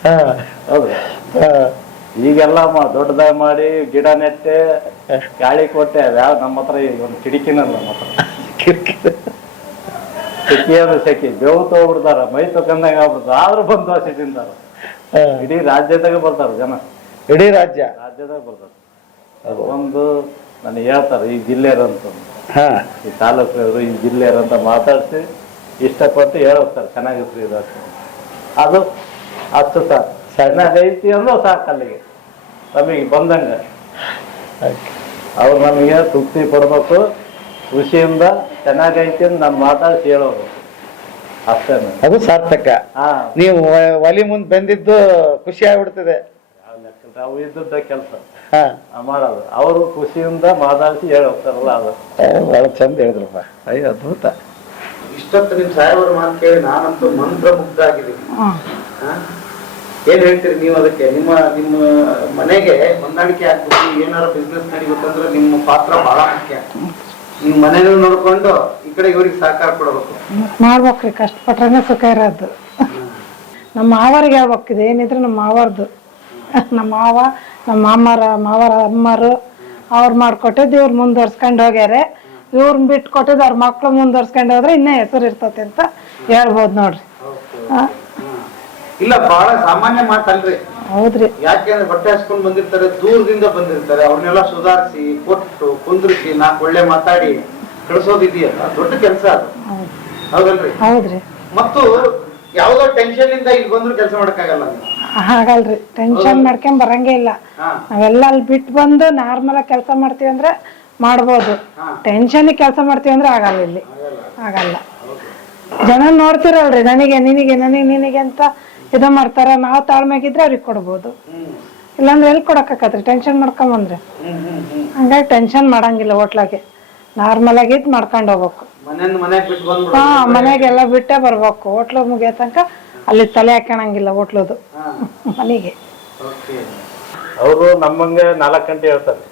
ಹಾ.
ಹೌದು.
ಹಾ.
ಈಗೆಲ್ಲ ದೊಡ್ಡದಾಗಿ ಮಾಡಿ ಗಿಡ ನೆಟ್ಟೆ ಗಾಳಿ ಕೊಟ್ಟೆ ಅದ್ಯಾವ ನಮ್ಮ ಹತ್ರ ಈಗ ಒಂದು ಕಿಡಿಕಿನಲ್ಲ ನಮ್ಮ ಹತ್ರ. ಸೆಕಿ ಅಂದ್ರೆ ಸೆಕಿ ಬೇವು ತಗೊಬಿಡ್ತಾರ ಮೈ ತಕೊಂಡಂಗ ಆಗ್ಬಿಡ್ತಾರ ಆದ್ರೂ ಬಂದು ದೋಸೆ ತಿಂತಾರ. ಇಡೀ ರಾಜ್ಯದಾಗ ಬರ್ತಾರ ಜನ.
ಇಡೀ ರಾಜ್ಯ?
ರಾಜ್ಯದಾಗ ಬರ್ತಾರ. ಒಂದು ನನಗೆ ಹೇಳ್ತಾರೆ ಈ ಜಿಲ್ಲೆಯರು ಅಂತ
ಹಾ.
ಈ ತಾಲೂಕು ಈ ಜಿಲ್ಲೆಯರು ಅಂತ ಮಾತಾಡಿಸಿ ಇಷ್ಟಪಟ್ಟು ಹೇಳೋಗ್ತಾರೆ ಚೆನ್ನಾಗಿತ್ತು ಇದು. ಅದು ಅಷ್ಟು ಸಾಕು. ಚೆನ್ನಾಗೈತಿ ಅಂದ್ರೆ ಸಾಕು ಅಲ್ಲಿಗೆ. ನಮಗೆ ಬಂದಂಗ. ಅವ್ರು ನಮಗೆ ತೃಪ್ತಿ ಪಡ್ಬೇಕು ಖುಷಿಯಿಂದ ಚೆನ್ನಾಗೈತಿ ಅಂತ ನಾನು ಮಾತಾಡಿಸಿ ಹೇಳೋದು ಅಷ್ಟೇ
ಅದು ಸಾರ್ಥಕ.
ಹಾ.
ನೀವು ಒಲಿ ಮುಂದೆ ಬಂದಿದ್ದು ಖುಷಿ ಆಗ್ಬಿಡ್ತದೆ.
ಅವು ಇದ್ದದ್ದ ಕೆಲಸ. ಮಾಡೋದು ಅವರು ಖುಷಿಯಿಂದ ಮಾತಾಡಿಸಿ ಹೇಳಿ ಹೋಗ್ತಾರಲ್ಲ ಅದು.
ಬಹಳ ಚಂದ ಹೇಳಿದ್ರಪ್ಪ. ಅಯ್ಯೋ ಅದ್ಭುತ. ಇಷ್ಟೊತ್ತು ನಿಮ್ ಸಾಹೇಬರ ಮಾತು ಕೇಳಿ ನಾನಂತೂ ಮಂತ್ರ ಮುಗ್ಧ ಆಗಿದ್ದೀನಿ ಹಾ? ಏನ್ ಹೇಳ್ತೀರಿ ನೀವು ಅದಕ್ಕೆ? ನಿಮ್ಮ ನಿಮ್ಮ ಮನೆಗೆ ಹೊಂದಾಣಿಕೆ ಆಗ್ಬೇಕು ಏನಾರ ಬಿಸ್ನೆಸ್ ನಡಿಬೇಕಂದ್ರೆ ನಿಮ್ಮ ಪಾತ್ರ ಬಹಳ ಮುಖ್ಯ. ನೀವು ಮನೇನು ನೋಡ್ಕೊಂಡು ಈ ಕಡೆ ಇವ್ರಿಗೆ ಸಹಕಾರ ಕೊಡಬೇಕು.
ಮಾಡ್ಬೇಕ್ರಿ. ಕಷ್ಟಪಟ್ರೆ ಸುಖ ಇರೋದು. ನಮ್ಮ ಮಾವರಿಗೆ ಹೇಳ್ಬೇಕಿದೆ ಏನಿದ್ರೆ ನಮ್ಮ ಮಾವರ್ದು. (laughs) ನಮ್ಮ ಮಾವ ನಮ್ಮ ಮಾಮರ ಮಾವರ ಅಮ್ಮರು ಅವ್ರು ಮಾಡ್ಕೊಟ್ಟೆ ಇವ್ರು ಮುಂದುವರ್ಸ್ಕೊಂಡು ಹೋಗ್ಯಾರೆ. ಇವ್ರನ್ನ ಬಿಟ್ಟು ಕೊಟ್ಟಿದ್ದು ಅವ್ರ ಮಕ್ಕಳು ಮುಂದುವರ್ಸ್ಕೊಂಡು ಹೋದ್ರೆ ಇನ್ನೇ ಹೆಸರು ಇರ್ತೈತಿ ಅಂತ ಹೇಳ್ಬೋದು ನೋಡ್ರಿ.
ಇಲ್ಲ ಬಹಳ ಸಾಮಾನ್ಯ ಮಾತಲ್ರಿ.
ಹೌದ್ರಿ.
ಯಾಕೆಂದ್ರೆ ಬಟ್ಟೆ ಹಾಸ್ಕೊಂಡ್ ಬಂದಿರ್ತಾರೆ ದೂರದಿಂದ ಬಂದಿರ್ತಾರೆ ಅವ್ರನ್ನೆಲ್ಲ ಸುಧಾರಿಸಿ ಕೊಟ್ಟು ಕುಂದ್ರಿಸಿ ನಾಲ್ಕು ಒಳ್ಳೆ ಮಾತಾಡಿ ಕಳಿಸೋದಿದೆಯಲ್ಲ ದೊಡ್ಡ ಕೆಲಸ ಅದು. ಹೌದಲ್ರಿ?
ಹೌದ್ರಿ.
ಮತ್ತು ಯಾವ್ದೋ ಟೆನ್ಷನ್ ಇಂದ ಇಲ್ಲಿ ಬಂದ್ರು ಕೆಲಸ ಮಾಡಕ್ಕಾಗಲ್ಲ. ನೀವು.
ಹಾಗಲ್ರಿ ಟೆನ್ಷನ್ ಮಾಡ್ಕೊಂಡ್ ಬರಂಗೇ ಇಲ್ಲ. ನಾವೆಲ್ಲ ಅಲ್ಲಿ ಬಿಟ್ಟು ಬಂದು ನಾರ್ಮಲ್ ಆಗಿ ಕೆಲಸ ಮಾಡ್ತೀವಿ ಅಂದ್ರೆ ಮಾಡ್ಬೋದು. ಟೆನ್ಷನ್ ಕೆಲಸ ಮಾಡ್ತೀವಿ ಅಂದ್ರೆ ಆಗಲ್ಲ ಇಲ್ಲಿ. ಆಗಲ್ಲ. ಜನ ನೋಡ್ತಿರಲ್ರಿ ನನಗೆ ನಿನಗೆ ನನಗೆ ನಿನಗೆ ಅಂತ ಇದು ಮಾಡ್ತಾರ. ನಾವು ತಾಳ್ಮೆಗಿದ್ರೆ ಅವ್ರಿಗೆ ಕೊಡ್ಬೋದು. ಇಲ್ಲಾಂದ್ರೆ ಎಲ್ಲಿ ಕೊಡಕ್ಕಾಕತ್ರಿ? ಟೆನ್ಷನ್ ಮಾಡ್ಕೊಂಬಂದ್ರೆ ಹಂಗಾಗಿ ಟೆನ್ಷನ್ ಮಾಡಂಗಿಲ್ಲ ಹೋಟ್ಲಾಗೆ. ನಾರ್ಮಲ್ ಆಗಿ ಇದ್ ಮಾಡ್ಕೊಂಡು ಹೋಗ್ಬೇಕು. ಹಾ ಮನೆಗೆಲ್ಲ ಬಿಟ್ಟೆ ಬರ್ಬೇಕು. ಹೋಟ್ಲು ಮುಗಿಯೋ ತನಕ ಅಲ್ಲಿ ತಲೆ ಹಾಕೋಣಂಗಿಲ್ಲ ಹೋಟ್ಲದು. ಮನೆಗೆ.
ಓಕೆ.
ಅವರು ನಮ್ಮಂಗೆ ನಾಲ್ಕು ಗಂಟೆ ಹೇಳ್ತಾರೆ.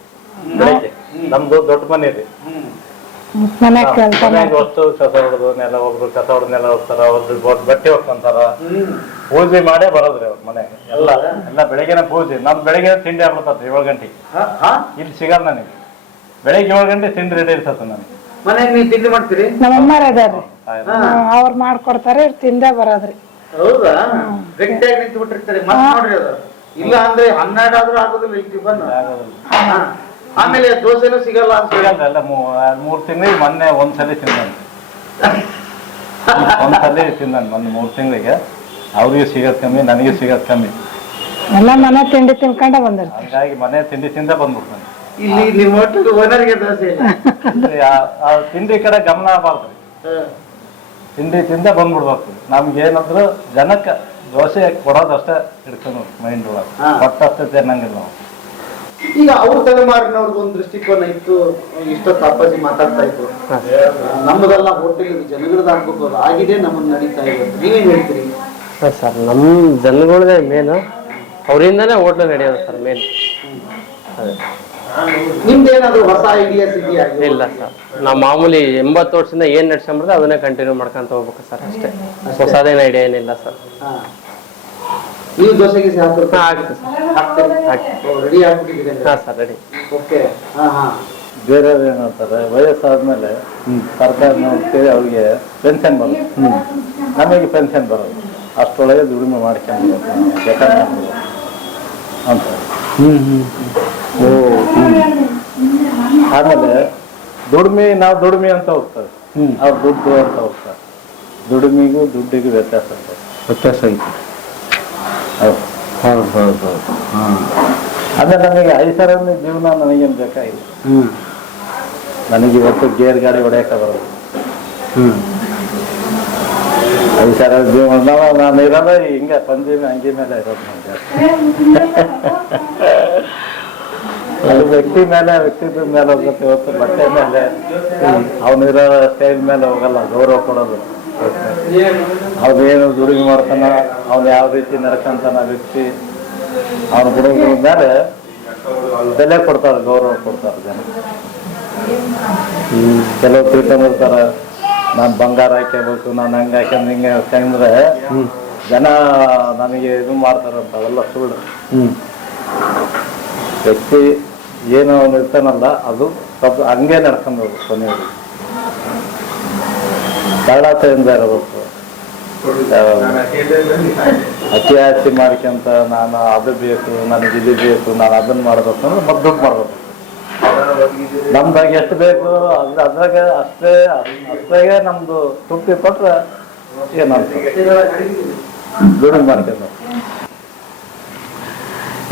ಬೆಳಿಗ್ಗೆ. ನಮ್ದು ದೊಡ್ಡ ಮನೆ ಇದೆ.
ಮನೆಗೆ ಕೆಲಸ
ಮನೆಗೆ ಅಷ್ಟು ಕಸ ಹೊಡೆದು ನೆಲ ಒಬ್ರು ಕಸ ಹೊಡೆದು ನೆಲ ಹೋಗ್ತಾರ ಒಬ್ರು ಬಟ್ಟೆ ಹೋಗ್ಕೊಂತಾರ ಪೂಜೆ ಮಾಡೇ ಬರೋದ್ರಿ ಅವ್ರ ಮನೆ. ಎಲ್ಲ ಎಲ್ಲ ಬೆಳಗ್ಗೆನೆ ಪೂಜೆ. ನಮ್ ಬೆಳಗ್ಗೆ ತಿಂಡಿ ಆಗ್ಬಿಡ್ತತ್ರಿ ಏಳು ಗಂಟೆಗೆ. ಇಲ್ಲಿ ಸಿಗಲ್ಲ ನನಗೆ. ಬೆಳಗ್ಗೆ ಏಳು ಗಂಟೆ ತಿಂಡಿ ರೆಡಿ ಇರ್ತದೆ ನನಗೆ.
ಮನೆಗೆ ನೀವು ತಿಂಡಿ ಮಾಡ್ತೀರಿ?
ನಮ್ಮ ಅಮ್ಮಾರ ಅದಾರ್ರಿ ಅವ್ರು ಮಾಡ್ಕೊಡ್ತಾರೆ ಇವ್ರು ತಿಂದೇ ಬರೋದ್ರಿ.
ಹೌದಾ? ಗಟ್ಟಿಯಾಗಿ ನಿಂತು ಬಿಟ್ಟಿರ್ತಾರೆ ಮತ್ತೆ ನೋಡ್ರಿ ಅದು. ಇಲ್ಲ ಅಂದ್ರೆ ಹನ್ನೆರಡು ಆದ್ರೂ ಆಗೋದಿಲ್ಲ ಈ ಟಿಫನ್. ಆಮೇಲೆ ದೋಸೆನೂ ಸಿಗಲ್ಲ ಅಂತ.
ಸಿಗಲ್ಲ ಎಲ್ಲ ಮೂರು ತಿಂಗಳಿಗೆ ಮೊನ್ನೆ ಒಂದ್ಸಲಿ ಒಂದ್ ಒಂದ್ಸಲಿ ತಿಂದನ್ ಮೊನ್ನೆ ಮೂರ್ ತಿಂಗಳಿಗೆ. ಅವ್ರಿಗೆ ಸಿಗೋದ್ ಕಮ್ಮಿ ನನಗೆ ಸಿಗೋದ್ ಕಮ್ಮಿ.
ಎಲ್ಲ ಮನೆ ತಿಂಡಿ ತಿನ್ಕೊಂಡ ಬಂದೆ
ಹಂಗಾಗಿ ಮನೆ ತಿಂಡಿ ತಿಂದ ಬಂದ್ಬಿಡ್ತಾನೆ
ಇಲ್ಲಿ ನಿಮ್ಮ ಹೋಟೆಲ್ ಓನರ್ಗೆ ದೋಸೆ.
ತಿಂಡಿ ಕಡೆ ಗಮನ ಆಗಬಾರ್ದು ತಿಂಡಿ ತಿಂದ ಬಂದ್ಬಿಡ್ಬೇಕು. ನಮ್ಗೆ ಏನಂದ್ರೆ ಜನಕ್ಕೆ ದೋಸೆ ಕೊಡೋದಷ್ಟೇ ಹಿಡ್ಕೊಂಡು ಮೈಂಡ್ ಒಳಗೆ
ಹಾ.
ಒಟ್ಟಷ್ಟೇ ತಿನ್ನಂಗಿಲ್ಲ ನಾವು.
ಈಗ ಅವ್ರ ತಲೆಮಾರಿನವ್ರದ್ದು ಒಂದು ದೃಷ್ಟಿಕೋನ ಇತ್ತು ಇಷ್ಟೊತ್ತು ಅಪ್ಪಾಜಿ ಮಾತಾಡ್ತಾ ಇದ್ರು. ನಮ್ಮದೆಲ್ಲ ಹೋಟೆಲ್ ಜನಗಳದ್ದು ಆಗ್ಬೇಕು ಆಗಿದೆ ನಮ್ಮನ್ನ ನಡೀತಾ ಇರೋದು ನೀವೇನ್ ಹೇಳ್ತೀರಿ?
ಸರ್ ನಮ್ಮ ಜನಗಳದೇ ಮೇನು. ಅವರಿಂದನೇ ಹೋಟ್ಲು ನಡೆಯೋದು ಸರ್ ಮೇನ್.
ನಿಮ್ದೇನಾದ್ರು ಹೊಸ ಐಡಿಯಾಸ್ ಇದೆಯಾ
ಇಲ್ಲ ಸರ್. ನಾವು ಮಾಮೂಲಿ ಎಂಬತ್ತು ವರ್ಷದಿಂದ ಏನು ನಡ್ಸ್ಕೊಂಡ್ರೆ ಅದನ್ನೇ ಕಂಟಿನ್ಯೂ ಮಾಡ್ಕೊಂತ ಹೋಗ್ಬೇಕು ಸರ್ ಅಷ್ಟೇ. ಹೊಸದೇನು ಐಡಿಯಾ ಏನಿಲ್ಲ ಸರ್.
ನೀವು ದೋಸೆ ಗೀಸೆ ಹಾಕ್ಬೇಕು
ಆಗುತ್ತೆ ಸರ್.
ಹಾಕ್ತೀರಿ? ರೆಡಿ
ಹಾಂ ಸರ್ ರೆಡಿ
ಓಕೆ. ಹಾ ಹಾ.
ಬೇರೆ ಏನಂತಾರೆ ವಯಸ್ಸಾದ್ಮೇಲೆ ಸರ್ಕಾರ ಕೇಳಿ ಅವ್ರಿಗೆ ಪೆನ್ಷನ್ ಬರುತ್ತೆ. ನಮಗೆ ಪೆನ್ಷನ್ ಬರೋದು ಅಷ್ಟೊಳಗೆ ದುಡಿಮೆ ಮಾಡ್ಕೊಂಡು ಬೇಕಾದ್ರೆ ಅಂತ. ಆಮೇಲೆ ದುಡಿಮೆ ನಾವು ದುಡಿಮೆ ಅಂತ ಹೋಗ್ತಾರೆ ಅವ್ರು ದುಡ್ಡು ಅಂತ ಹೋಗ್ತಾರೆ ದುಡಿಮೆಗೂ ದುಡ್ಡಿಗೂ ವ್ಯತ್ಯಾಸ
ವ್ಯತ್ಯಾಸ ಐತೆ.
ಹೌದು.
ಹೌದು ಹೌದು ಹೌದು.
ಆಮೇಲೆ ನನಗೆ ಐಸರನ್ನ ಜೀವನ ನನಗೇನು ಬೇಕಾಗಿಲ್ಲ. ನನಗೆ ಇವತ್ತು ಗೇರ್ ಗಾಡಿ ಹೊಡೆಯಕ್ಕೆ ಬರೋದು
ಹ್ಮ್.
ಐಷಾರಾಮಿ ಜೀವನ ನಾನು ಇರೋದು ಹಿಂಗೆ ಪಂಜಿ ಅಂಗಿ ಮೇಲೆ ಇರೋದು ನಾನು ಜಾಸ್ತಿ ಅದು ವ್ಯಕ್ತಿ ಮೇಲೆ, ವ್ಯಕ್ತಿತ್ವದ ಮೇಲೆ ಹೋಗುತ್ತೆ ಇವತ್ತು, ಬಟ್ಟೆ ಮೇಲೆ. ಅವನಿರೋ ಸ್ಟೈಲ್ ಮೇಲೆ ಹೋಗಲ್ಲ, ಗೌರವ ಕೊಡೋದು. ಅವ್ನು ಏನು ದುಡಿಮೆ ಮಾಡ್ತಾನ, ಅವ್ನು ಯಾವ ರೀತಿ ನಡ್ಕಂತಾನ ವ್ಯಕ್ತಿ. ಅವನ ಗುಣಗಳ ಮೇಲೆ ಬೆಲೆ ಕೊಡ್ತಾರೆ, ಗೌರವ ಕೊಡ್ತಾರೆ ಜನ. ಕೆಲವು ತಿಳ್ಕೊಂಡಿರ್ತಾರೆ ನಾನು ಬಂಗಾರ ಹಾಕ್ಯಬೇಕು ನಾನು ಹಂಗೆ ಹಾಕ್ಯಂದ್ರೆ ಹಿಂಗೆ ಹಾಕ್ಯಂದ್ರೆ ಜನ ನನಗೆ ಇದು ಮಾಡ್ತಾರಂತ ಅವೆಲ್ಲ ಸುಳ್ಳು. ವ್ಯಕ್ತಿ ಏನು ಅವನು ಇರ್ತಾನಲ್ಲ ಅದು ಸ್ವಲ್ಪ ಹಂಗೆ ನಡ್ಕೊಂಡು ಹೋಗ್ಬೇಕು ಕೊನೆಯಲ್ಲಿ. ಸರಳತೆಯಿಂದ ಇರಬೇಕು. ಅತಿ ಆಸ್ತಿ ಮಾಡ್ಕೊಂತ ನಾನು ಅದು ಬೇಕು ನನಗೆ ಇದು ಬೇಕು ನಾನು ಅದನ್ನ ಮಾಡ್ಬೇಕು ಅಂದ್ರೆ ದುಡ್ಡು ಮಾಡ್ಬೇಕು. ನಮ್ದಾಗ ಎಷ್ಟು ಬೇಕು, ಅದ್ರ ಅದ್ರಾಗ ಅಷ್ಟೇ ಅಷ್ಟಾಗೆ ನಮ್ದು ತೃಪ್ತಿ ಕೊಟ್ರೆ ಏನಂತ? ದುಡಿಮೆ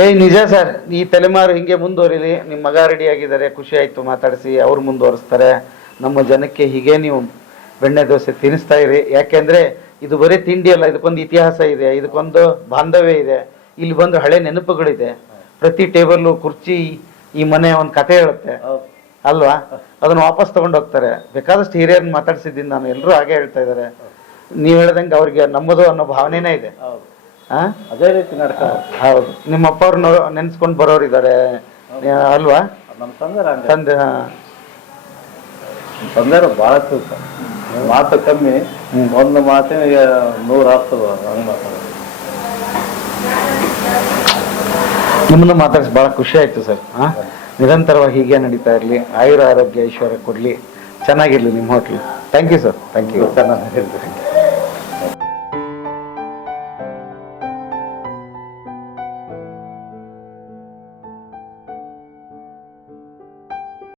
ಏಯ್ ನಿಜ ಸರ್, ಈ ತಲೆಮಾರು ಹಿಂಗೆ ಮುಂದುವರಿಲಿ. ನಿಮ್ಮ ಮಗ ರೆಡಿ ಆಗಿದ್ದಾರೆ, ಖುಷಿ ಆಯ್ತು, ಮಾತಾಡಿಸಿ, ಅವ್ರು ಮುಂದುವರಿಸ್ತಾರೆ. ನಮ್ಮ ಜನಕ್ಕೆ ಹೀಗೆ ನೀವು ಬೆಣ್ಣೆ ದೋಸೆ ತಿನ್ನಿಸ್ತಾ ಇರಿ. ಯಾಕೆಂದ್ರೆ ಇದು ಬರೀ ತಿಂಡಿ ಅಲ್ಲ, ಇದಕ್ಕೊಂದು ಇತಿಹಾಸ ಇದೆ, ಇದಕ್ಕೊಂದು ಬಾಂಧವ್ಯ ಇದೆ. ಇಲ್ಲಿ ಬಂದು ಹಳೆ ನೆನಪುಗಳಿದೆ. ಪ್ರತಿ ಟೇಬಲ್ಲು, ಕುರ್ಚಿ ಈ ಮನೆ ಒಂದು ಕತೆ ಹೇಳುತ್ತೆ ಅಲ್ವಾ? ಅದನ್ನ ವಾಪಸ್ ತಗೊಂಡು ಹೋಗ್ತಾರೆ. ಬೇಕಾದಷ್ಟು ಹಿರಿಯರನ್ನ ಮಾತಾಡ್ಸಿದ್ದೀನಿ ನಾನು. ಎಲ್ಲರೂ ಹಾಗೆ ಹೇಳ್ತಾ ಇದ್ದಾರೆ ನೀವು ಹೇಳ್ದಂಗೆ ಅವ್ರಿಗೆ ನಮ್ಮದು ಅನ್ನೋ ಭಾವನೆನೇ ಇದೆ?
ಅದೇ ರೀತಿ
ಹೌದು. ನಿಮ್ಮ ಅಪ್ಪ ಅವ್ರನ್ನ ನೆನ್ಸ್ಕೊಂಡು ಬರೋರಿದ್ದಾರೆ. ಅಲ್ವಾ?
ನಮ್ಮ ತಂದೆ
ತಂದೆ
ಬಹಳ ಮಾತು ಕಮ್ಮಿ. ಒಂದು ಮಾತಿನ ನೂರು ಆಗ್ತದ ಹಂಗೆ ಮಾತಾಡೋದು
ನಿಮ್ಮನ್ನು ಮಾತಾಡಿಸಿ ಬಹಳ ಖುಷಿ ಆಯ್ತು ಸರ್. ಹಾಂ ನಿರಂತರವಾಗಿ ಹೀಗೆ ನಡೀತಾ ಇರಲಿ, ಆಯುರ ಆರೋಗ್ಯ ಐಶ್ವರ್ಯ ಕೊಡಲಿ. ಚೆನ್ನಾಗಿರಲಿ ನಿಮ್ಮ hotel. Thank you sir thank you